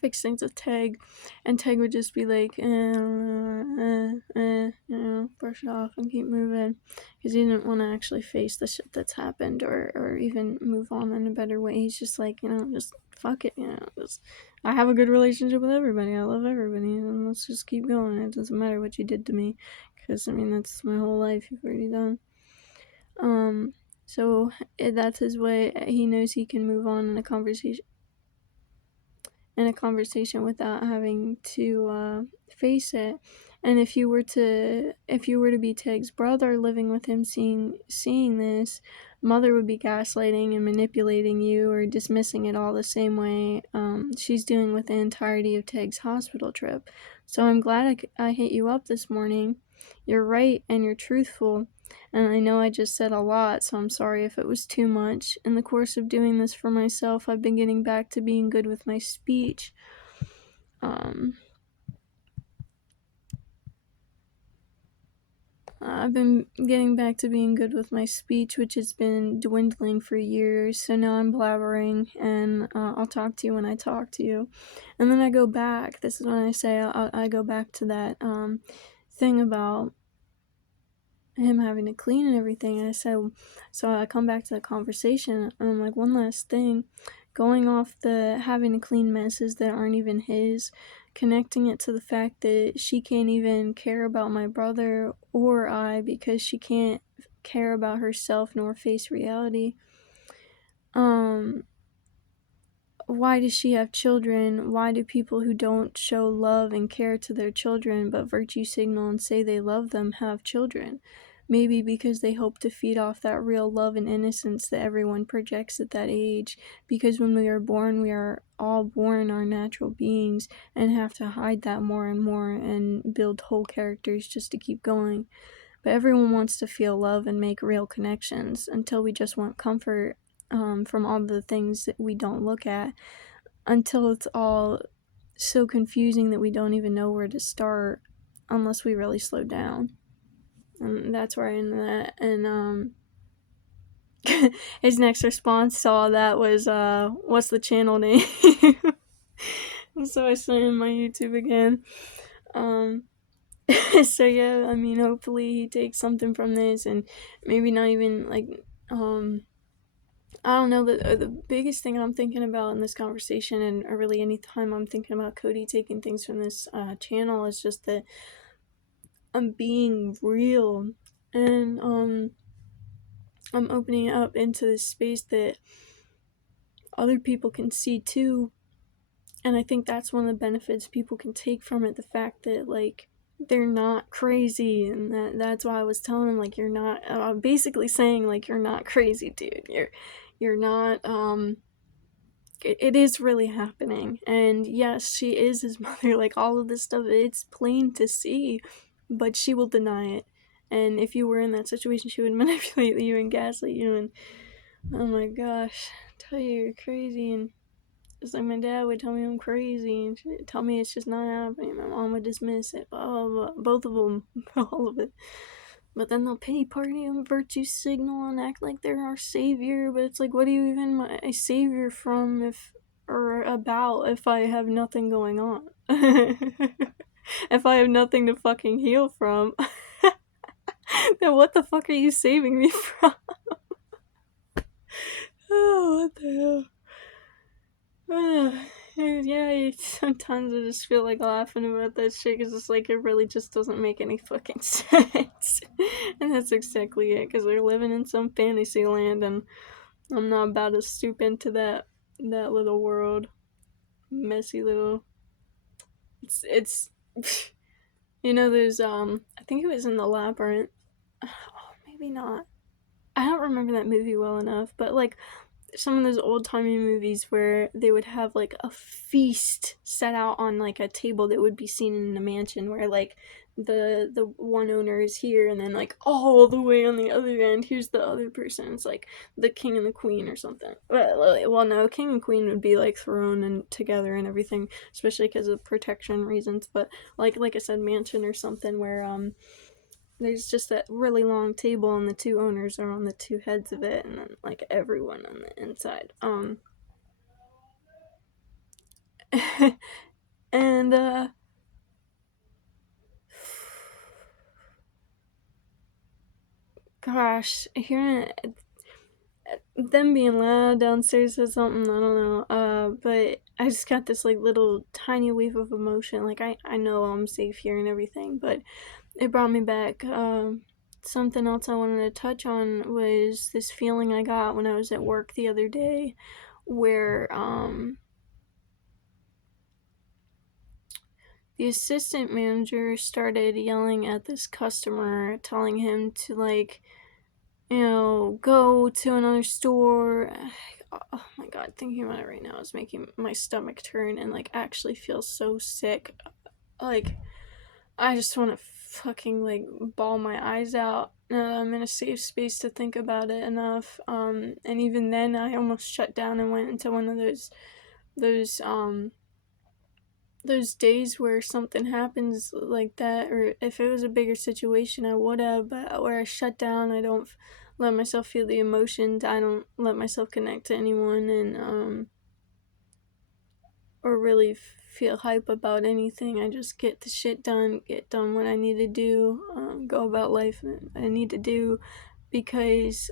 fix things with Teg, and Teg would just be like, brush it off and keep moving, because he didn't want to actually face the shit that's happened, or even move on in a better way. He's just like, just fuck it, just, I have a good relationship with everybody, I love everybody, and let's just keep going. It doesn't matter what you did to me, because, that's my whole life you've already done. So that's his way. He knows he can move on in a conversation without having to face it. And if you were to be Teg's brother living with him, seeing this, Mother would be gaslighting and manipulating you, or dismissing it all the same way she's doing with the entirety of Teg's hospital trip. So I'm glad I hit you up this morning. You're right and you're truthful. And I know I just said a lot, so I'm sorry if it was too much. In the course of doing this for myself, I've been getting back to being good with my speech. I've been getting back to being good with my speech, which has been dwindling for years. So now I'm blabbering, and I'll talk to you when I talk to you. And then I go back. This is when I say I go back to that thing about him having to clean and everything. And I said, so I come back to the conversation, and I'm like, one last thing. Going off the having to clean messes that aren't even his, connecting it to the fact that she can't even care about my brother or I, because she can't care about herself nor face reality. Why does she have children? Why do people who don't show love and care to their children but virtue signal and say they love them have children? Maybe because they hope to feed off that real love and innocence that everyone projects at that age. Because when we are born, we are all born our natural beings and have to hide that more and more and build whole characters just to keep going. But everyone wants to feel love and make real connections, until we just want comfort from all the things that we don't look at, until it's all so confusing that we don't even know where to start unless we really slow down. And that's where I ended that. And his next response to all that was, what's the channel name? And so I sent him my YouTube again. So yeah, hopefully he takes something from this, and maybe not even I don't know, the biggest thing I'm thinking about in this conversation, and really any time I'm thinking about Cody taking things from this channel, is just that I'm being real, and I'm opening up into this space that other people can see too. And I think that's one of the benefits people can take from it, the fact that they're not crazy. And that's why I was telling him, you're not, basically saying, you're not crazy, dude. You're not, it is really happening. And yes, she is his mother, all of this stuff, it's plain to see, but she will deny it. And if you were in that situation, she would manipulate you and gaslight you, and oh my gosh, tell you you're crazy. And just like my dad would tell me I'm crazy, and she'd tell me it's just not happening. My mom would dismiss it, blah, blah, blah. Both of them, all of it. But then they'll pity party and virtue signal and act like they're our savior. But it's like, what are you even my savior from if I have nothing going on? If I have nothing to fucking heal from, then what the fuck are you saving me from? Oh, what the hell? Yeah, sometimes I just feel like laughing about that shit, because it's it really just doesn't make any fucking sense. And that's exactly it, because we're living in some fantasy land, and I'm not about to stoop into that little world. Messy little... It's there's, I think it was in The Labyrinth. Oh, maybe not. I don't remember that movie well enough, but some of those old-timey movies where they would have a feast set out on a table that would be seen in a mansion, where the one owner is here, and then all the way on the other end here's the other person. It's the king and the queen or something. Well, no, king and queen would be thrown and together and everything, especially because of protection reasons. But like I said, mansion or something where there's just that really long table, and the two owners are on the two heads of it, and then everyone on the inside. And gosh, hearing them being loud downstairs or something, I don't know. But I just got this like little tiny wave of emotion. Like I know I'm safe here and everything, but it brought me back. Something else I wanted to touch on was this feeling I got when I was at work the other day, where the assistant manager started yelling at this customer, telling him to like, go to another store. Oh my god, thinking about it right now is making my stomach turn and like actually feel so sick. Like, I just want to fucking like bawl my eyes out. I'm in a safe space to think about it enough. And even then, I almost shut down and went into one of those those days where something happens like that, or if it was a bigger situation, I would have, but where I shut down, I don't let myself feel the emotions, I don't let myself connect to anyone, and, or really feel hype about anything. I just get the shit done, get done what I need to do, go about life I need to do, because,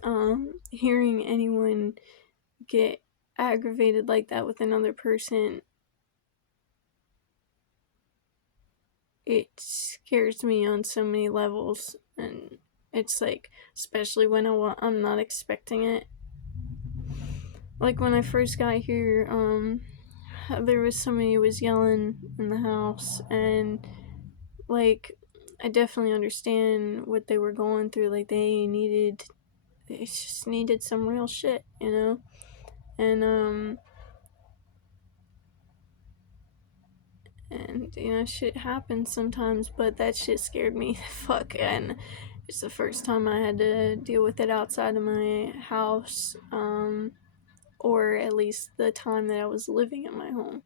hearing anyone get aggravated like that with another person, it scares me on so many levels, and it's like, especially when I'm not expecting it. Like when I first got here, there was somebody who was yelling in the house, and like I definitely understand what they were going through. Like they just needed some real shit, and shit happens sometimes, but that shit scared me fuck, and it's the first time I had to deal with it outside of my house, or at least the time that I was living at my home.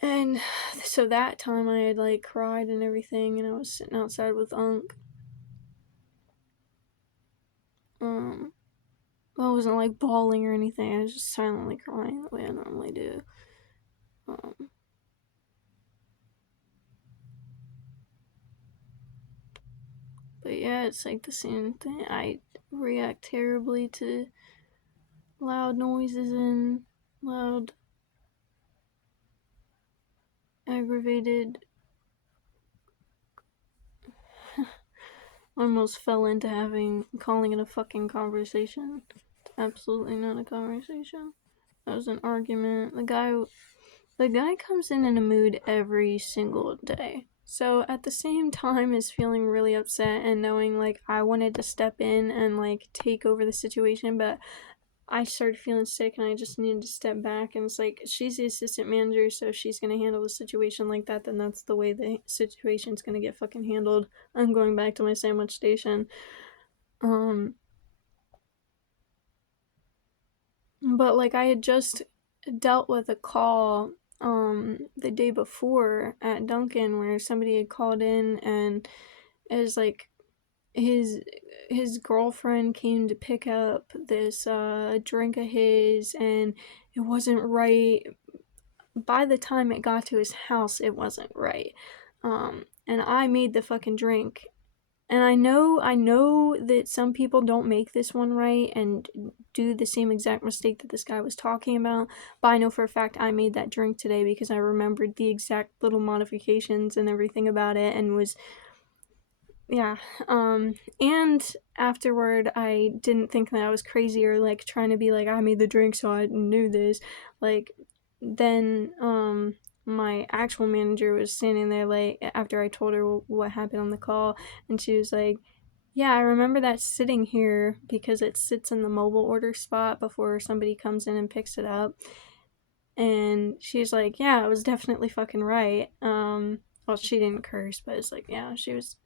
And so that time I had like cried and everything, and I was sitting outside with Unc. Um, I wasn't like bawling or anything, I was just silently crying the way I normally do. Um, but yeah, it's like the same thing. I react terribly to loud noises and loud, aggravated. Almost fell into calling it a fucking conversation. It's absolutely not a conversation. That was an argument. The guy comes in a mood every single day. So at the same time as feeling really upset and knowing like I wanted to step in and like take over the situation, but I started feeling sick and I just needed to step back, and it's like she's the assistant manager, so if she's gonna handle the situation like that, then that's the way the situation's gonna get fucking handled. I'm going back to my sandwich station. Um but like I had just dealt with a call the day before at Dunkin' where somebody had called in, and it was like his his girlfriend came to pick up this drink of his, and it wasn't right. By the time it got to his house, it wasn't right. And I made the fucking drink, and I know that some people don't make this one right and do the same exact mistake that this guy was talking about, but I know for a fact I made that drink today because I remembered the exact little modifications and everything about it, and was, yeah. And afterward I didn't think that I was crazy or like trying to be like I made the drink so I knew this. Like, then my actual manager was standing there like after I told her what happened on the call, and she was like, yeah, I remember that sitting here because it sits in the mobile order spot before somebody comes in and picks it up. And she's like, yeah, I was definitely fucking right. Well, she didn't curse, but it's like, yeah, she was,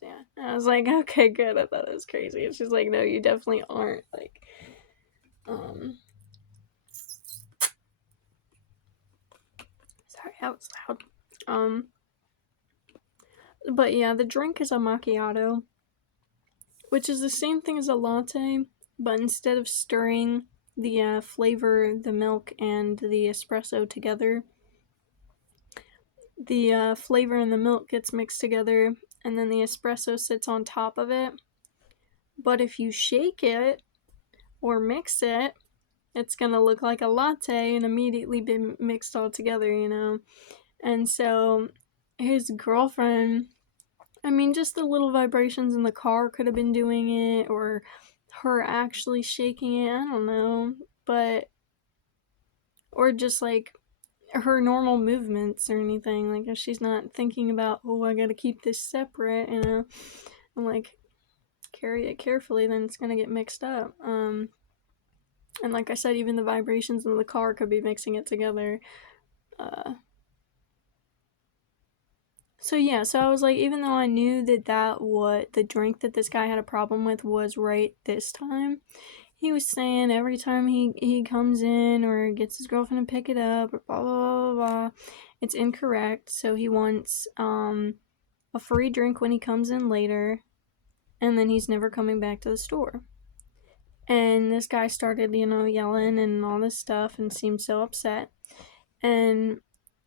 yeah. And I was like, okay, good. I thought it was crazy. And she's like, no, you definitely aren't. Like, um, sorry, that was loud. Um, but yeah, the drink is a macchiato, which is the same thing as a latte, but instead of stirring the flavor, the milk, and the espresso together. The flavor and the milk gets mixed together, and then the espresso sits on top of it. But if you shake it or mix it, it's gonna look like a latte and immediately be mixed all together, you know? And so his girlfriend, I mean, just the little vibrations in the car could have been doing it, or her actually shaking it, I don't know. But, or just like her normal movements or anything. Like, if she's not thinking about, oh, I gotta keep this separate, you know, and like carry it carefully, then it's gonna get mixed up. And like I said, even the vibrations in the car could be mixing it together. So yeah, so I was like, even though I knew that what the drink that this guy had a problem with was right this time, he was saying every time he comes in or gets his girlfriend to pick it up or blah blah blah blah, it's incorrect. So he wants a free drink when he comes in later, and then he's never coming back to the store. And this guy started, yelling and all this stuff and seemed so upset. And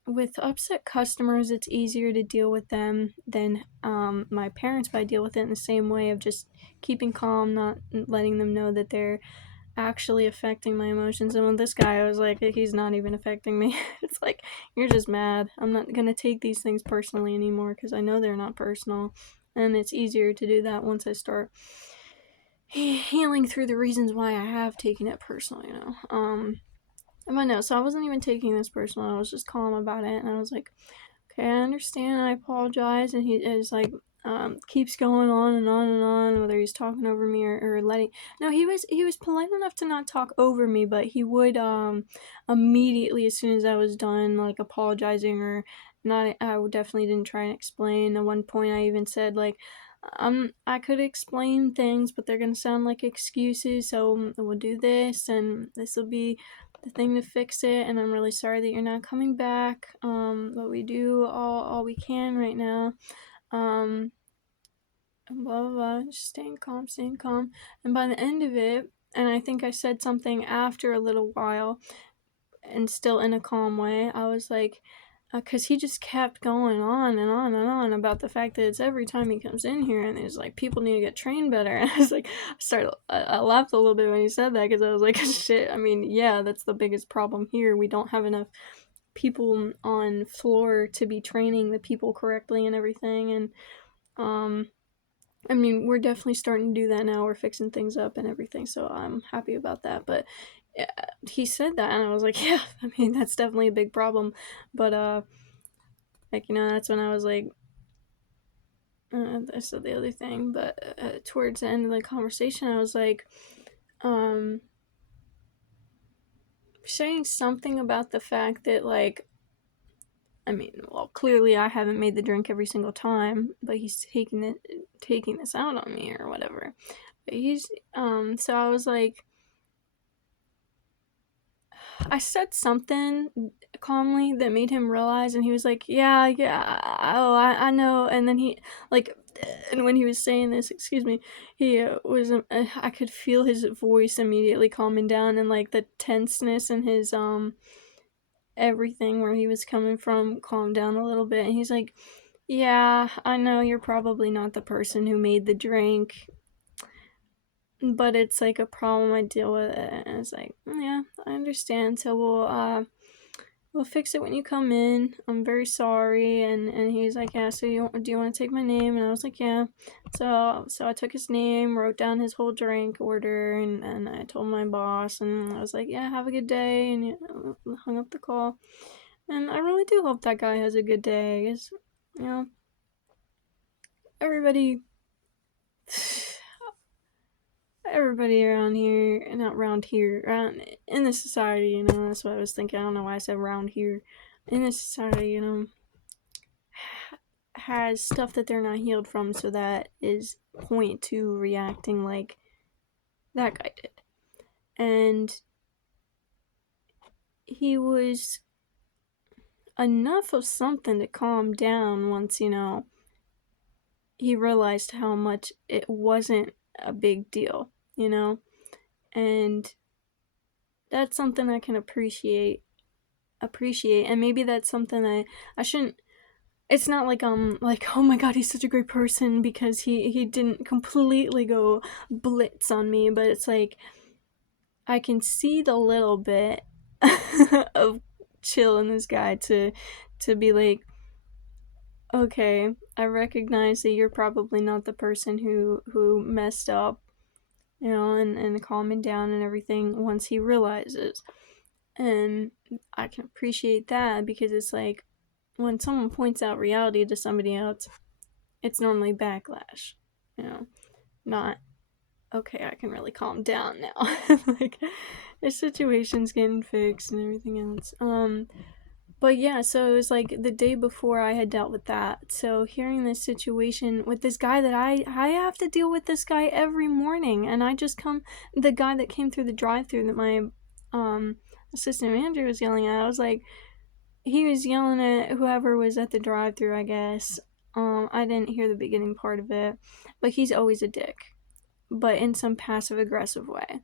with upset customers, it's easier to deal with them than my parents, but I deal with it in the same way of just keeping calm, not letting them know that they're actually affecting my emotions. And with this guy, I was like, he's not even affecting me. It's like, you're just mad. I'm not gonna take these things personally anymore because I know they're not personal. And it's easier to do that once I start healing through the reasons why I have taken it personal, But no, so I wasn't even taking this personal. I was just calm about it, and I was like, okay, I understand. I apologize. And he is like, keeps going on and on and on, whether he's talking over me or letting. No, he was polite enough to not talk over me, but he would immediately as soon as I was done, like apologizing or not. I definitely didn't try and explain. At one point, I even said like. I could explain things, but they're gonna sound like excuses. So we'll do this, and this will be the thing to fix it, and I'm really sorry that you're not coming back. But we do all we can right now. And blah blah blah. Just staying calm, staying calm. And by the end of it, and I think I said something after a little while, and still in a calm way, I was like, because he just kept going on and on and on about the fact that it's every time he comes in here and there's like people need to get trained better. And I was like, I laughed a little bit when he said that because I was like, shit, I mean, yeah, that's the biggest problem here. We don't have enough people on floor to be training the people correctly and everything. And I mean, we're definitely starting to do that now. We're fixing things up and everything, so I'm happy about that. But yeah, he said that, and I was like, yeah, I mean, that's definitely a big problem. But like that's when I was like, I said the other thing. But towards the end of the conversation, I was like, um, saying something about the fact that like. I mean, well, clearly I haven't made the drink every single time, but he's taking this out on me or whatever. But so I was like, I said something calmly that made him realize, and he was like, yeah, oh, I know. And then like, and when he was saying this, excuse me, he I could feel his voice immediately calming down, and like the tenseness in his, everything where he was coming from calmed down a little bit. And he's like, yeah, I know you're probably not the person who made the drink, but it's like a problem I deal with it. And it's like, yeah, I understand. So we'll fix it when you come in. I'm very sorry. And he's like, yeah. So do you want to take my name? And I was like, yeah. So I took his name, wrote down his whole drink order, and I told my boss, and I was like, yeah, have a good day, and hung up the call. And I really do hope that guy has a good day. Cause, you know, everybody everybody around here, not around here, around in the society, that's what I was thinking. I don't know why I said around here. In the society, has stuff that they're not healed from, so that is point to reacting like that guy did. And he was enough of something to calm down once, he realized how much it wasn't a big deal, and that's something I can appreciate, and maybe that's something I shouldn't. It's not like, oh my god, he's such a great person because he didn't completely go blitz on me, but it's like I can see the little bit of chill in this guy to be like, okay, I recognize that you're probably not the person who messed up, and calming down and everything once he realizes. And I can appreciate that because it's like when someone points out reality to somebody else, it's normally backlash, not okay, I can really calm down now. Like the situation's getting fixed and everything else. But yeah, so it was like the day before I had dealt with that. So hearing this situation with this guy that I have to deal with this guy every morning, and I just come the guy that came through the drive-through that my um assistant manager was yelling at. I was like, he was yelling at whoever was at the drive-through, I guess. I didn't hear the beginning part of it, but he's always a dick, but in some passive aggressive way.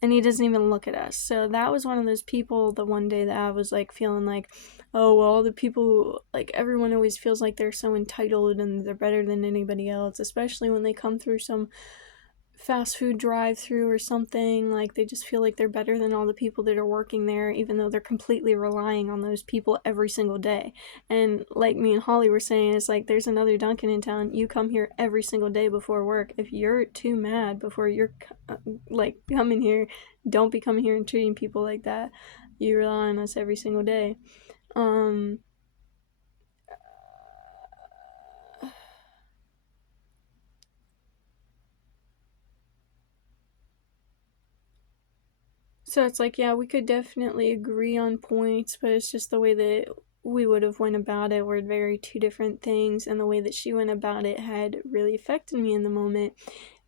And he doesn't even look at us. So that was one of those people the one day that I was like feeling like, oh, well, all the people, like everyone always feels like they're so entitled and they're better than anybody else, especially when they come through some fast food drive-through or something. Like they just feel like they're better than all the people that are working there, even though they're completely relying on those people every single day. And like me and Holly were saying, it's like there's another Dunkin' in town. You come here every single day before work. If you're too mad before you're like coming here, don't be coming here and treating people like that. You rely on us every single day. um So it's like, yeah, we could definitely agree on points, but it's just the way that we would have went about it were very two different things, and the way that she went about it had really affected me in the moment.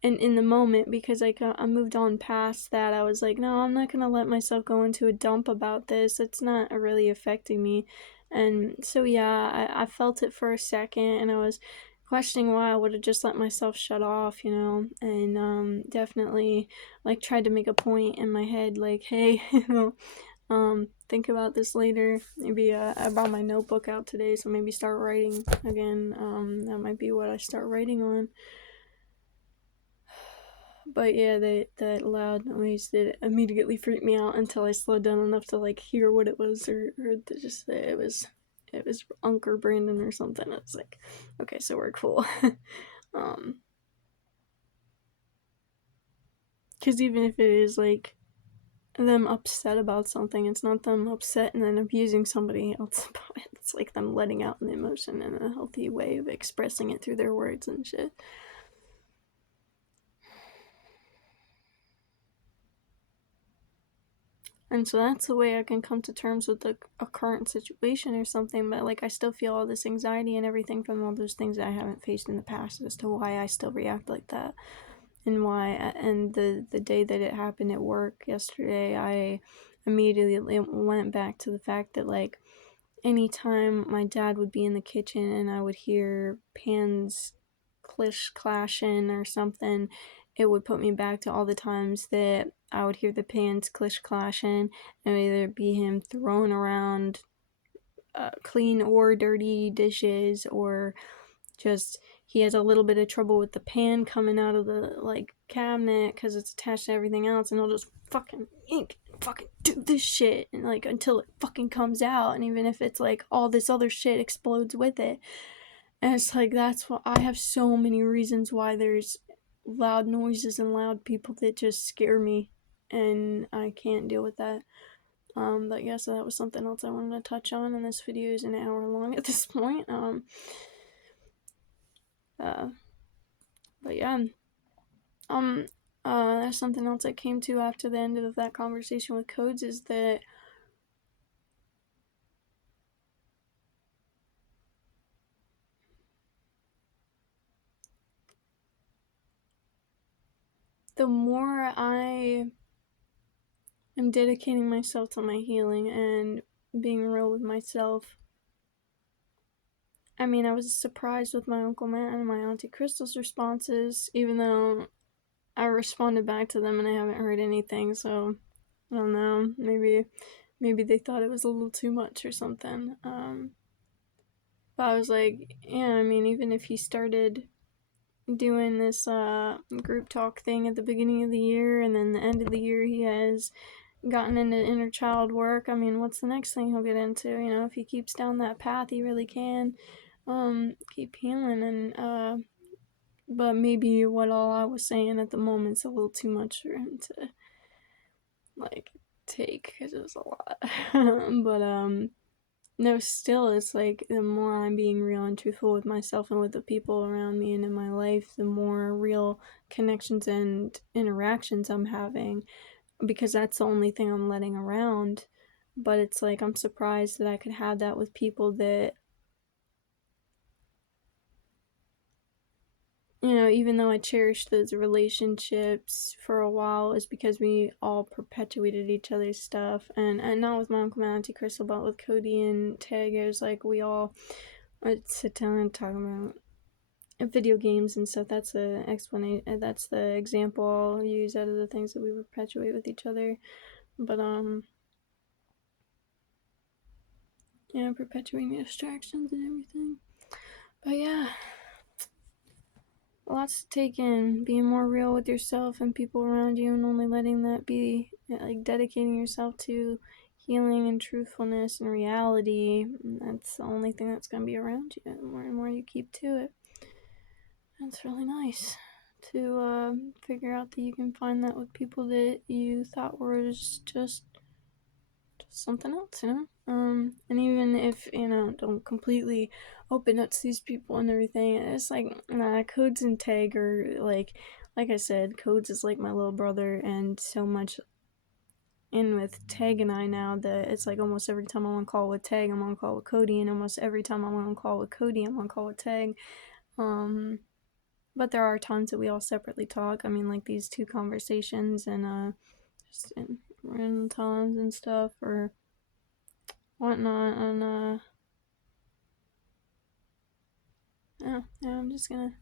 And in the moment, because like I moved on past that, I was like, no, I'm not gonna let myself go into a dump about this. It's not really affecting me. And so yeah, I felt it for a second, and I was questioning why I would have just let myself shut off, and definitely like tried to make a point in my head like, hey, think about this later. Maybe I brought my notebook out today, so maybe start writing again. That might be what I start writing on. But yeah, that loud noise that immediately freaked me out until I slowed down enough to like hear what it was, or to just say it was Uncle Brandon or something. I was like, okay, so we're cool. um because even if it is like them upset about something, it's not them upset and then abusing somebody else about it. It's like them letting out an emotion in a healthy way of expressing it through their words and shit. And so that's the way I can come to terms with a current situation or something, but like I still feel all this anxiety and everything from all those things that I haven't faced in the past as to why I still react like that. And why, and the day that it happened at work yesterday, I immediately went back to the fact that like anytime my dad would be in the kitchen and I would hear pans clish clashing or something, it would put me back to all the times that I would hear the pans clish clashing, and either be him throwing around clean or dirty dishes, or just he has a little bit of trouble with the pan coming out of the like cabinet because it's attached to everything else, and he'll just fucking ink fucking do this shit and like until it fucking comes out, and even if it's like all this other shit explodes with it. And it's like that's what I have so many reasons why there's loud noises and loud people that just scare me, and I can't deal with that. But yeah, so that was something else I wanted to touch on, and this video is an hour long at this point. Uh, but yeah, um, that's something else I came to after the end of that conversation with Codes is that the more I am dedicating myself to my healing and being real with myself. I mean, I was surprised with my Uncle Matt and my Auntie Crystal's responses, even though I responded back to them and I haven't heard anything, so I don't know, maybe they thought it was a little too much or something. But I was like, yeah, I mean, even if he started doing this group talk thing at the beginning of the year, and then the end of the year he has gotten into inner child work, I mean, what's the next thing he'll get into? You know, if he keeps down that path, he really can keep healing. And but maybe what all I was saying at the moment's a little too much for him to like take, because it was a lot. But no, still, it's like the more I'm being real and truthful with myself and with the people around me and in my life, the more real connections and interactions I'm having, because that's the only thing I'm letting around. But it's like I'm surprised that I could have that with people that, you know, even though I cherished those relationships for a while, is because we all perpetuated each other's stuff. And not with my Uncle and Auntie Crystal, but with Cody and Tag, it was like we all would sit down and talk about video games and stuff. That's the explanation. That's the example I'll use out of the things that we perpetuate with each other. But yeah, perpetuating distractions and everything. But yeah, lots to take in. Being more real with yourself and people around you, and only letting that be, like, dedicating yourself to healing and truthfulness and reality. That's the only thing that's gonna be around you. The more and more you keep to it, that's really nice to figure out that you can find that with people that you thought was just something else, you know? And even if, you know, don't completely open up to these people and everything, it's like, nah, Codes and Tag are like I said, Codes is like my little brother, and so much in with Tag and I now that it's like almost every time I'm on call with Tag, I'm on call with Cody, and almost every time I'm on call with Cody, I'm on call with Tag. But there are times that we all separately talk. I mean, like these two conversations, and just in random times and stuff, or whatnot. And yeah, I'm just gonna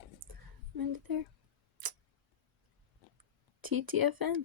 end it there. TTFN.